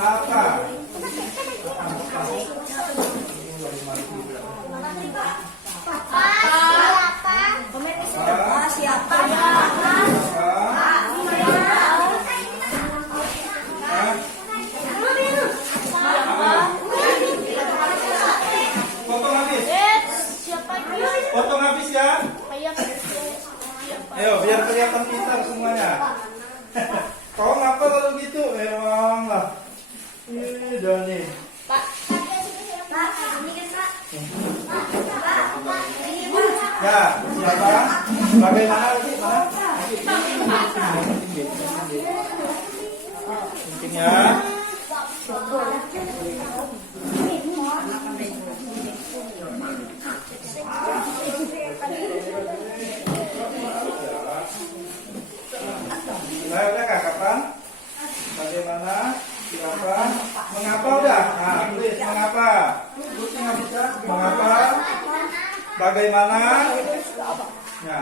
Apa? Potong habis ya. Ayo biar kelihatan pintar semuanya. Kau ngapa kalau gitu? Memang lah. Dan nih. Ya, siapa? Bagaimana lagi? Pentingnya. Udah kak, kapan? Bagaimana? Siapa? Mengapa udah? Tulis mengapa? Mengapa? Bagaimana? Ya.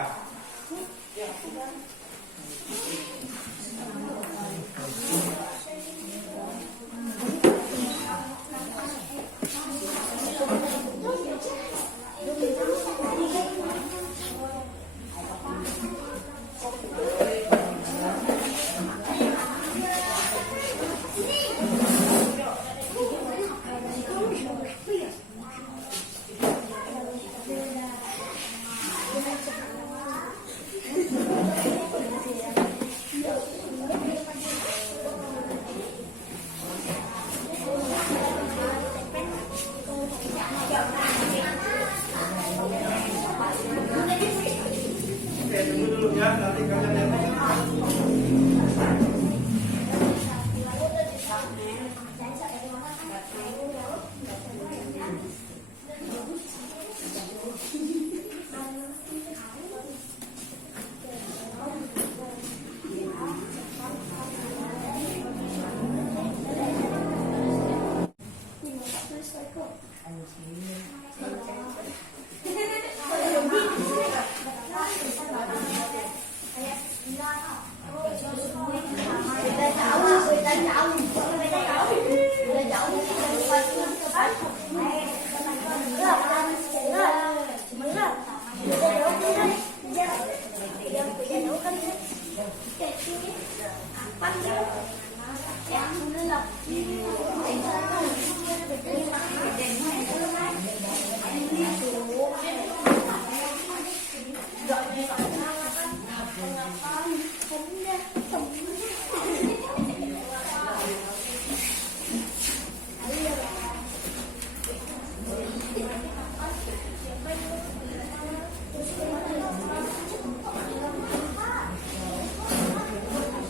tunggu dulu ya, nanti kalian lihat.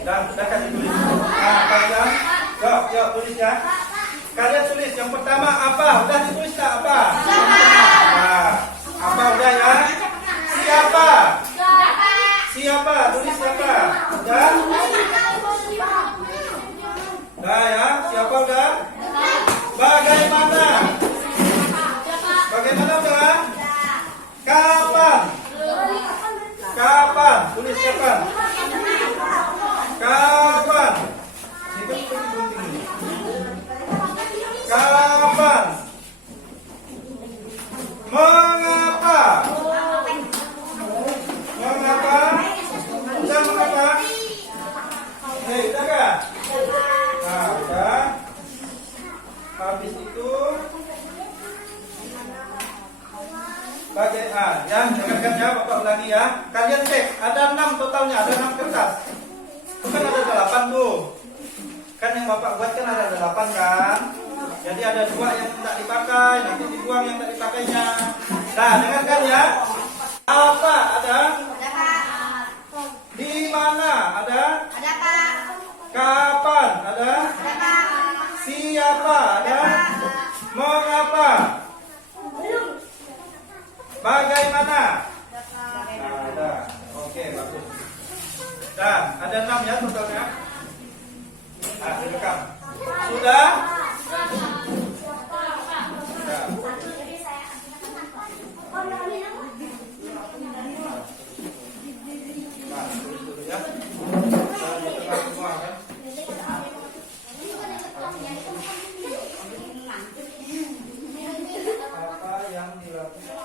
Udah kasih tulis. Nah, kalian, yuk tulis ya. Kalian tulis yang pertama apa? Udah ditulis tak apa? Nah, apa udah ya? Siapa? Siapa? Tulis siapa? Udah? Udah ya? Siapa udah? Bagaimana? Bagaimana udah? Kapan? Kapan? Tulis kapan? Kapan? Kapan? Mengapa? Mengapa? Udah mengapa? Udah gak? Nah, udah. Habis itu ya, dengarkan ya, Bapak ulangi ya. Kalian cek, ada 6 totalnya, ada 6 kertas. Itu kan ada 8 tuh. Kan yang Bapak buat kan ada 8 kan. Jadi ada 2 yang tidak dipakai, nanti dibuang yang tidak dipakainya. Nah, dengarkan ya. Apa ada? Ada Pak. Di mana ada? Ada Pak. Kapan ada? Ada Pak. Siapa ada? Mengapa? Bagaimana? Nah, ada. Oke, bagus. Dan ada 6 ya totalnya. Nah, direkam. Sudah? Sudah. Nah, tulis dulu ya. Jangan ditengah semua kan. Apa yang dilakukan?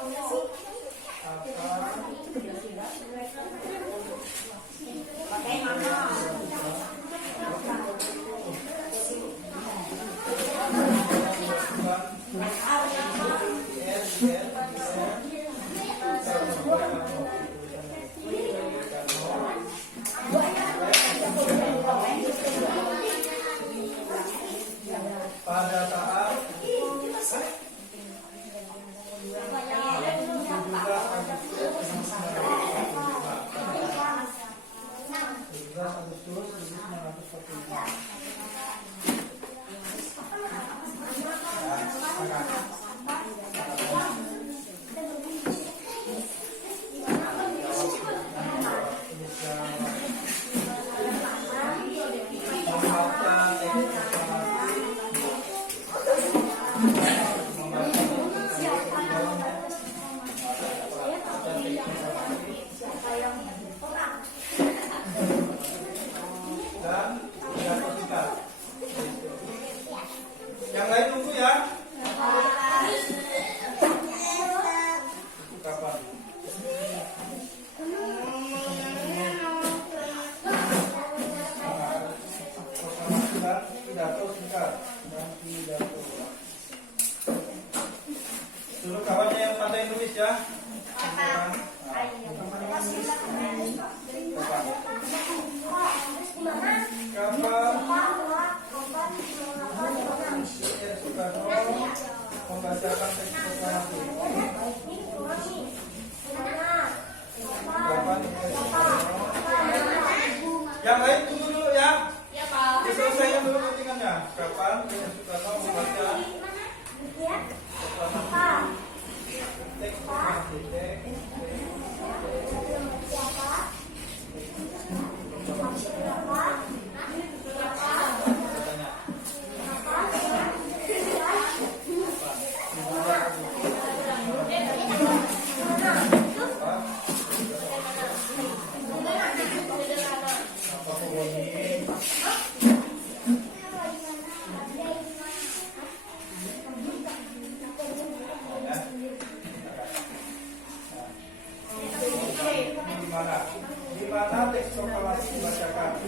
mana teks proklamasi dibacakan? Di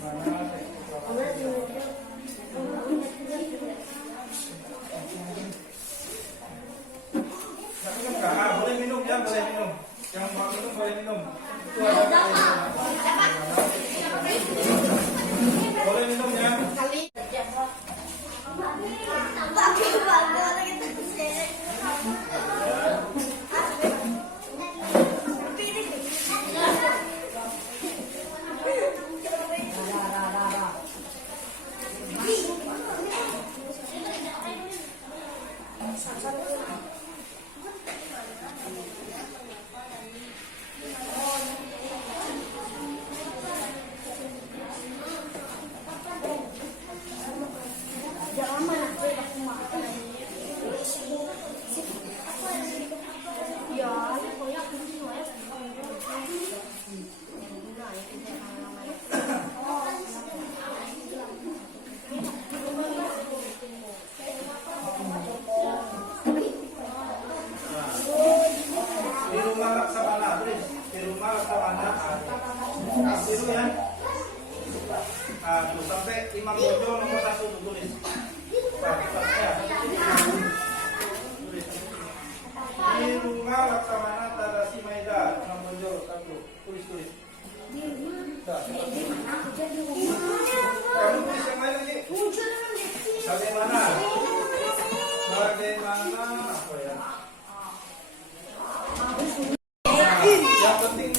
mana teks proklamasi dibacakan? Boleh minum ya, boleh minum. Yang mau minum boleh minum. Itu ada boleh minum ya. Kali. Di rumah Laksamana, tulis. Di rumah Laksamana. Itu ya. Tuh, sampai Imam Bojo nomor 1 tuh, tulis. Ya. Tulis. Di rumah Laksamana Tadasi Maeda, Imam Bojo 1. Tulis. Dah. Kamu tulis yang lain lagi. Bagaimana? Apa ya? Yang penting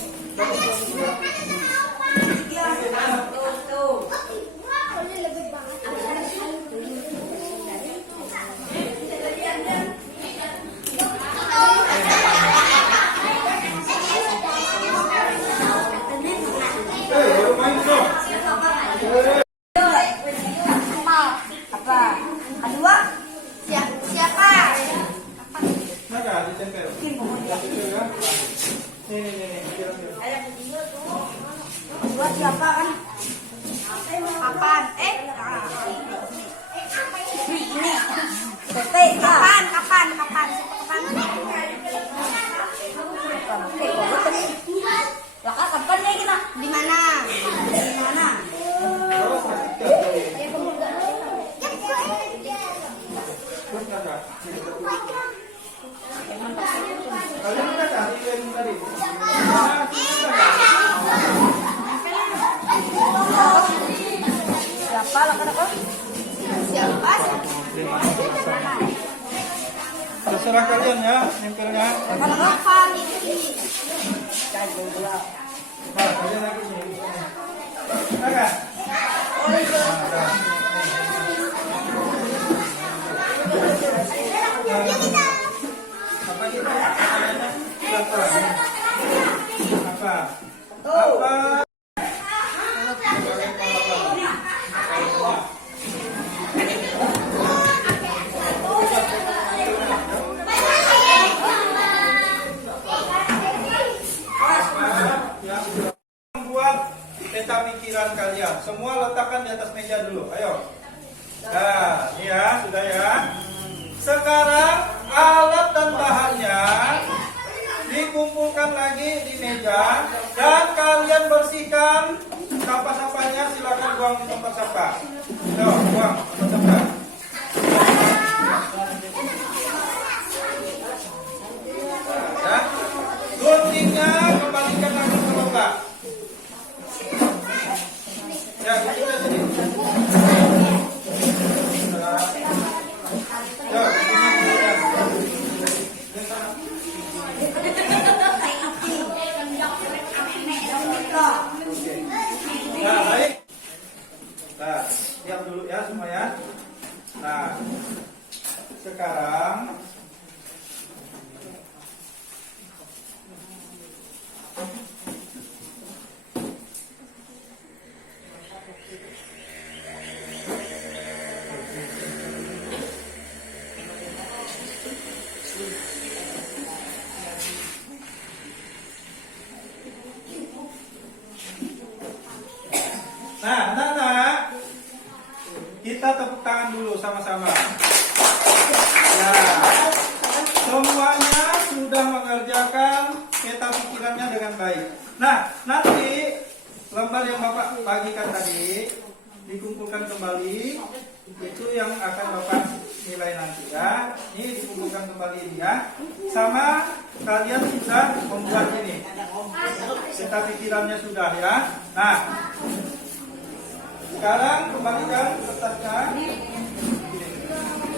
baru main dong. Apa? Kedua? Siapa? Naga ditempel. Ditempel ya. Nih, kira-kira. Kedua siapa kan? Kapan? Ini. Kapan? Laka kapan nih kita? Di mana? Terus naga. Kalian udah cari yang tadi? Siapa? Siapa? Terserah kalian ya, nempelnya. Kapan? Nah, kalian lagi nih. Naga. Apa kita? Apa? Membuat peta pikiran kalian. Semua letakkan di atas meja dulu. Ayo. Nah, ini ya, sudah ya. Sekarang alat dan bahannya dikumpulkan lagi di meja dan kalian bersihkan sampah-sampahnya. Silakan buang di tempat sampah. Tuh, buang tempat sampah. Ya. Guntingnya kembalikan lagi ke longga. Ya, guntingnya sini. Ya, guntingnya ya, baik. Nah, diam dulu ya semuanya. Nah, sekarang anak-anak, kita tepuk tangan dulu sama-sama. Ya, semuanya sudah mengerjakan peta pikirannya dengan baik. Nah, nanti lembar yang Bapak bagikan tadi dikumpulkan kembali, itu yang akan Bapak nilai nanti ya. Ini dikumpulkan kembali ini ya. Sama kalian sudah membuat ini. Peta pikirannya sudah ya. Nah, sekarang kembalikan kertasnya.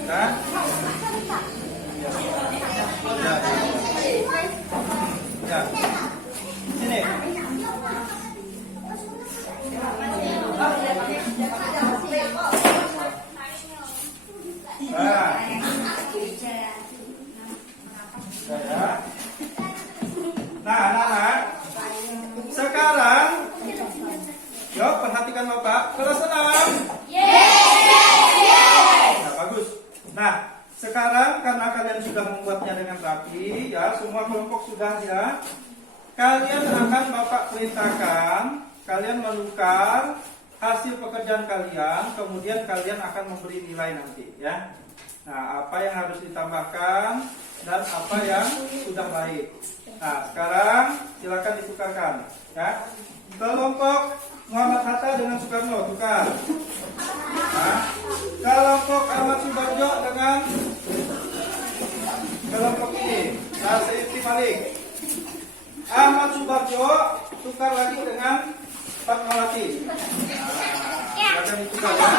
Nah. Ya. Sini. Nah, anak-anak, sekarang, yuk perhatikan Bapak, kelas 6. Nah, bagus. Nah, sekarang karena kalian sudah membuatnya dengan rapi, ya, semua kelompok sudah ya. Kalian akan Bapak perintahkan, kalian menukar hasil pekerjaan kalian, kemudian kalian akan memberi nilai nanti, ya. Nah, apa yang harus ditambahkan dan apa yang sudah baik. Nah, sekarang silakan ditukarkan, ya. Kelompok Muhammad Hatta dengan Soekarno tukar. Nah, kelompok Ahmad Subarjo dengan kelompok ini, Sayuti Malik. Ahmad Subarjo tukar lagi dengan Fatmawati. Nah, silakan ditukar ya.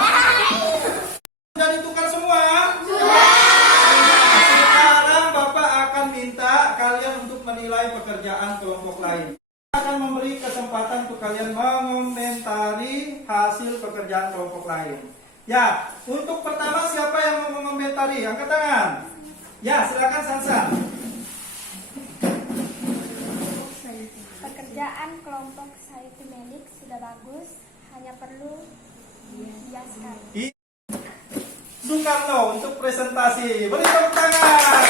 Sudah ditukar semua? Sudah. Sekarang Bapak akan minta kalian untuk menilai pekerjaan kelompok lain. Akan memberi kesempatan untuk kalian mengomentari hasil pekerjaan kelompok lain. Ya, untuk pertama siapa yang mau mengomentari? Angkat tangan. Ya, silakan Sansa. Pekerjaan kelompok Sayuti Melik sudah bagus, hanya perlu dihiaskan. Soekarno untuk presentasi. Beri tepuk tangan.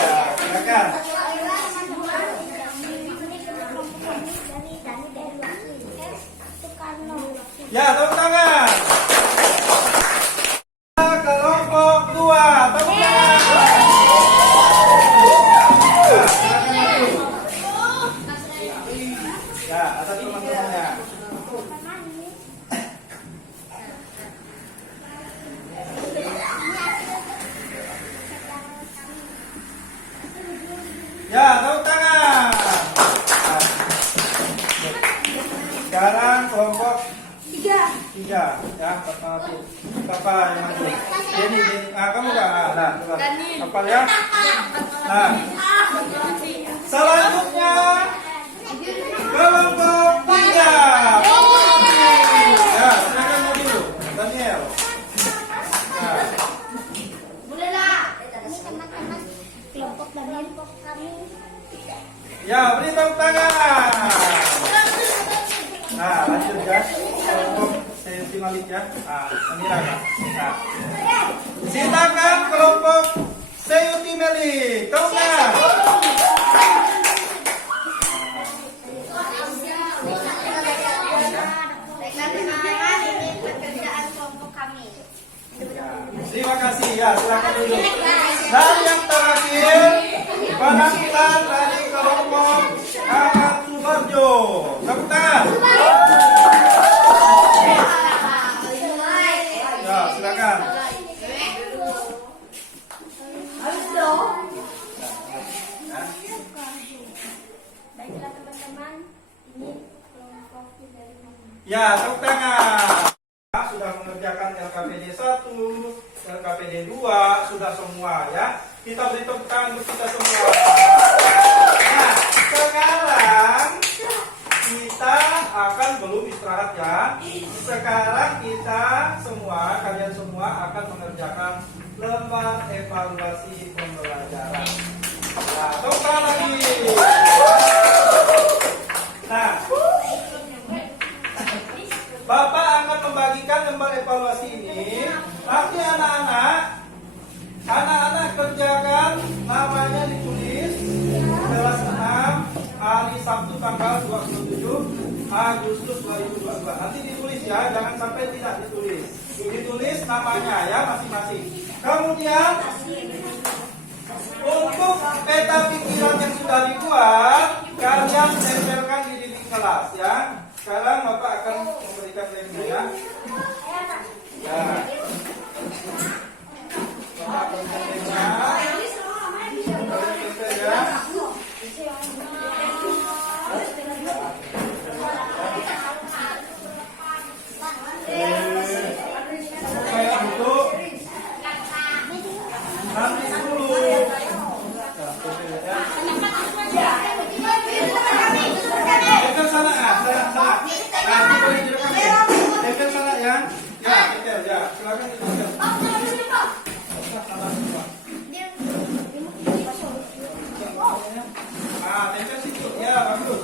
Ya, silakan. Ya, tepuk tangan. Kelompok 2, tepuk tangan. Ya, silakan maju. Ya, atas teman-temannya. Ya, tepuk tangan. Sekarang kelompok 3, ya, Fatmawati. Bapak yang maju. Ini, kamu enggak? Nah, hafal ya. Nah, selanjutnya kelompok 3. Ya, silakan maju, Daniel. Nah, Ini teman-teman kelompok Daniel kami. ya, beri tepuk tangan. Nah, lanjut ya. Kelompok Sayuti Malik ya. Nah, Amira kan. Nah, silakan kelompok Sayuti Malik. Tepuk tangan. Baiklah teman-teman, ini pekerjaan kelompok kami. Terima kasih ya, silakan duduk. Dan yang terakhir, penampilan dari kelompok Ahmad Subarjo. Tepuk tangan. Ya, silakan. Baiklah teman-teman, ini kelompok dari kami. Ya, tepuk tangan. Sudah mengerjakan LKPD 1, LKPD 2, sudah semua ya. Kita beri tepuk tangan untuk kita semua. Nah, sekarang kita akan belum istirahat ya. Sekarang kita semua, kalian semua akan mengerjakan lembar evaluasi pembelajaran. Nah, tepuk tangan lagi. Nah, Bapak akan membagikan lembar evaluasi ini. Nanti anak-anak kerjakan, namanya ditulis kelas 6 hari Sabtu tanggal 27 Agustus 2022. Nanti ditulis ya, jangan sampai tidak ditulis. Ditulis namanya ya masing-masing. Kemudian untuk Untuk peta pikiran yang sudah dibuat, kalian tempelkan di dinding kelas ya. Sekarang Bapak akan memberikan lemnya ya. Ya. Bapak berikan lemnya. Kalian tempel ya. Supaya untuk nanti dulu. Nah, tempel ya. Tempel sana, sana. Nanti boleh direkam ya. Tempel sana ya. Ya, tempel ya. Silakan ditempel. Sana semua. Ah, tempel situ. Ya, bagus.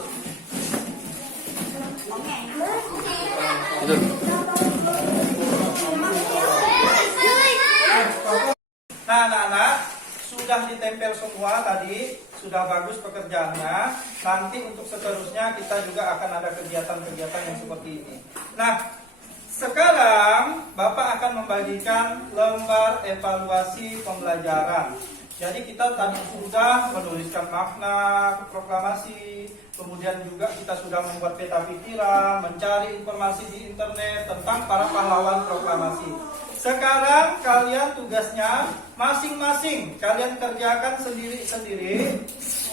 Nah, anak-anak, sudah ditempel semua tadi, sudah bagus pekerjaannya. Nanti untuk seterusnya kita juga akan ada kegiatan-kegiatan yang seperti ini. Nah, sekarang Bapak akan membagikan lembar evaluasi pembelajaran. Jadi kita tadi sudah menuliskan makna proklamasi, kemudian juga kita sudah membuat peta pikiran, mencari informasi di internet tentang para pahlawan proklamasi. Sekarang kalian tugasnya masing-masing, kalian kerjakan sendiri-sendiri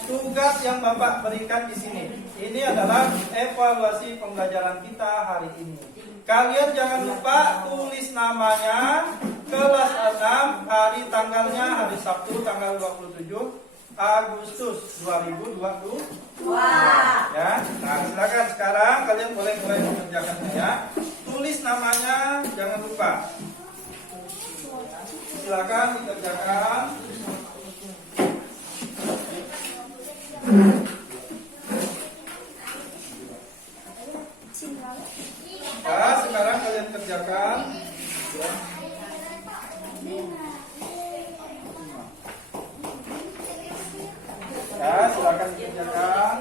tugas yang Bapak berikan di sini. Ini adalah evaluasi pembelajaran kita hari ini. Kalian jangan lupa tulis namanya, kelas 6, hari tanggalnya hari Sabtu tanggal 27 Agustus 2022. Ya, nah silakan sekarang kalian boleh mulai mengerjakannya ya. Tulis namanya, jangan lupa. Silakan dikerjakan. Nah, sekarang kalian kerjakan. Ya, silakan dikerjakan.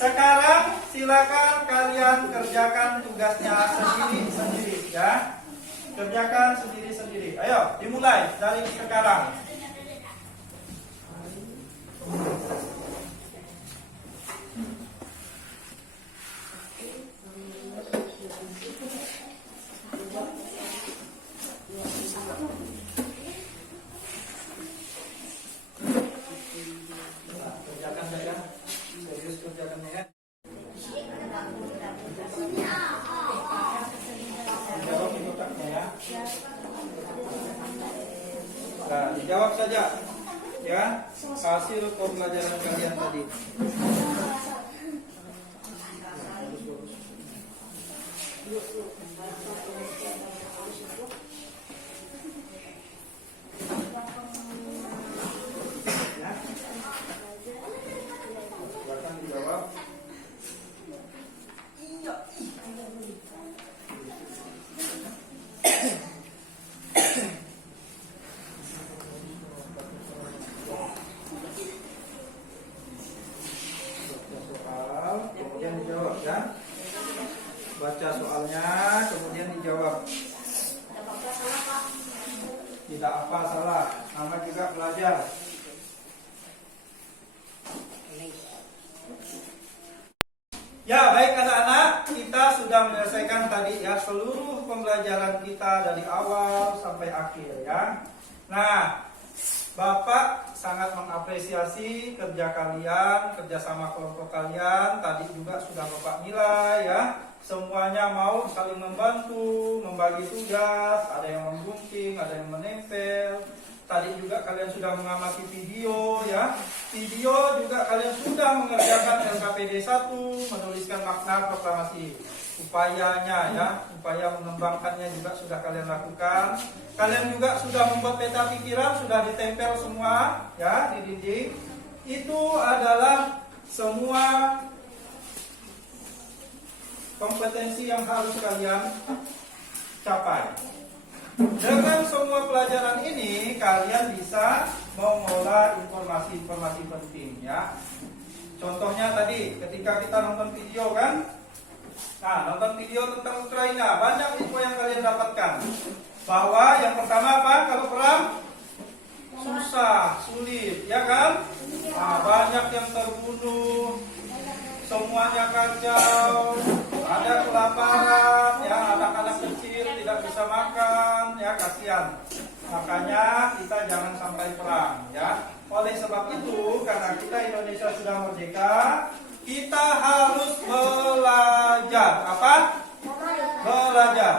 Sekarang silakan kalian kerjakan tugasnya sendiri-sendiri ya. Kerjakan sendiri-sendiri. Ayo, dimulai dari sekarang. Kerjakan saja. Serius kerjakannya ya. Dijawab di kotaknya ya. Nah, dijawab saja ya hasil pembelajaran kalian tadi. Silakan dijawab. Soal, kemudian dijawab ya. Baca soalnya, kemudian dijawab. Tidak apa salah, nama juga belajar. Ya, baik anak-anak, kita sudah menyelesaikan tadi ya seluruh pembelajaran kita dari awal sampai akhir ya. Nah, Bapak sangat mengapresiasi kerja kalian, kerjasama kelompok kalian. Tadi juga sudah Bapak nilai ya. Semuanya mau saling membantu, membagi tugas, ada yang menggunting, ada yang menempel. Tadi juga kalian sudah mengamati video ya. Video juga kalian sudah mengerjakan LKPD 1, menuliskan makna proklamasi. Upayanya ya, upaya mengembangkannya juga sudah kalian lakukan. Kalian juga sudah membuat peta pikiran, sudah ditempel semua ya di dinding. itu adalah semua kompetensi yang harus kalian capai. Dengan semua pelajaran ini kalian bisa mengolah informasi-informasi penting ya. Contohnya tadi ketika kita nonton video kan, nah nonton video tentang Ukraina, banyak info yang kalian dapatkan. Bahwa yang pertama apa? Kalau perang susah, sulit, ya kan? Nah, banyak yang terbunuh, semuanya kacau, ada kelaparan, ya anak-anak kecil tidak bisa makan, ya kasihan. Makanya kita jangan sampai perang, ya. Oleh sebab itu, karena kita Indonesia sudah merdeka, kita harus belajar. Apa? Belajar.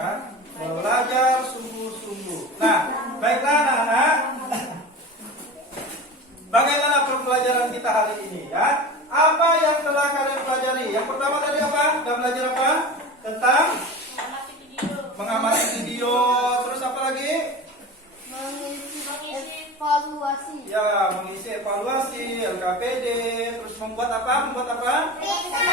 Ya, belajar sungguh-sungguh. Nah, baiklah anak-anak. Bagaimana pembelajaran kita hari ini, ya? Apa yang telah kalian pelajari? Yang pertama tadi apa? Kita belajar apa? Tentang mengamati video. Terus apa lagi? Mengisi evaluasi. Ya, mengisi evaluasi, LKPD. Terus membuat apa? Membuat apa? Peta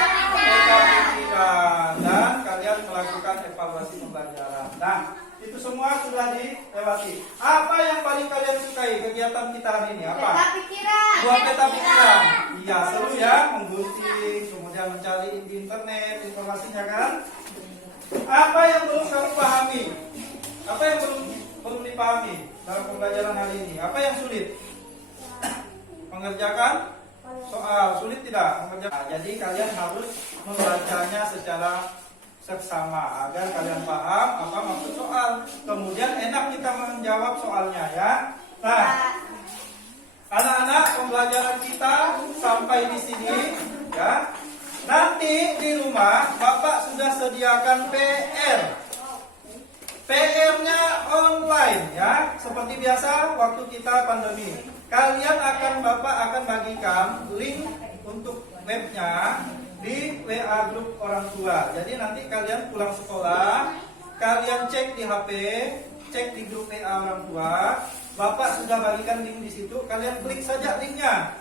pikiran. Dan kalian melakukan evaluasi pembelajaran. Nah, itu semua sudah dilewati. Apa yang paling kalian sukai kegiatan kita hari ini? Apa? Peta pikiran. Buat peta pikiran. Iya, seru ya, menggunting, kemudian mencari di internet informasinya kan. Apa yang belum kamu pahami? Apa yang belum dipahami dalam pembelajaran hari ini? Apa yang sulit? Mengerjakan soal sulit tidak? Mengerjakan. Nah, jadi kalian harus membacanya secara seksama agar kalian paham apa maksud soal. Kemudian enak kita menjawab soalnya ya. Nah, anak-anak, pembelajaran kita sampai di sini ya. Nanti di rumah Bapak sudah sediakan PR. PR-nya online ya, seperti biasa waktu kita pandemi. Bapak akan bagikan link untuk webnya di WA grup orang tua. Jadi nanti kalian pulang sekolah, kalian cek di HP, cek di grup WA orang tua. Bapak sudah bagikan link di situ, kalian klik saja linknya.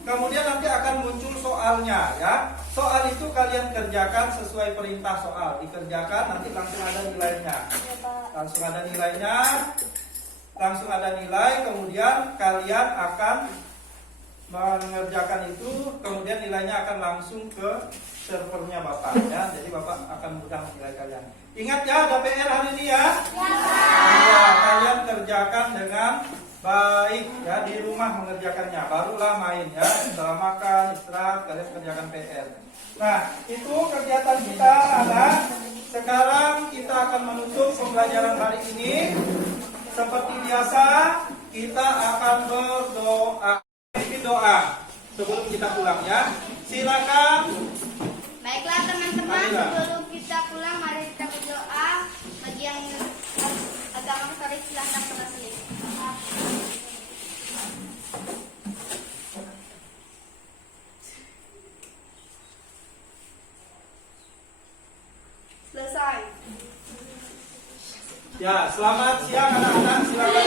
Kemudian nanti akan muncul soalnya ya. Soal itu kalian kerjakan sesuai perintah soal. Dikerjakan nanti langsung ada nilainya. Langsung ada nilai, kemudian kalian akan mengerjakan itu, kemudian nilainya akan langsung ke servernya Bapak ya. Jadi Bapak akan mudah menilai kalian. Ingat ya, ada PR hari ini ya. Ya, kalian kerjakan dengan baik ya, di rumah mengerjakannya, barulah main ya. Setelah makan, istirahat, kalian kerjakan PR. Nah, itu kegiatan kita anak. Sekarang kita akan menutup pembelajaran hari ini. Seperti biasa, kita akan berdoa. Bikin doa sebelum kita pulang ya. Silakan. Baiklah teman-teman, Marilah. sebelum kita pulang mari kita berdoa. Bagi yang agama Katolik silahkan berdoa. Selesai. Ya, selamat siang anak-anak. Silakan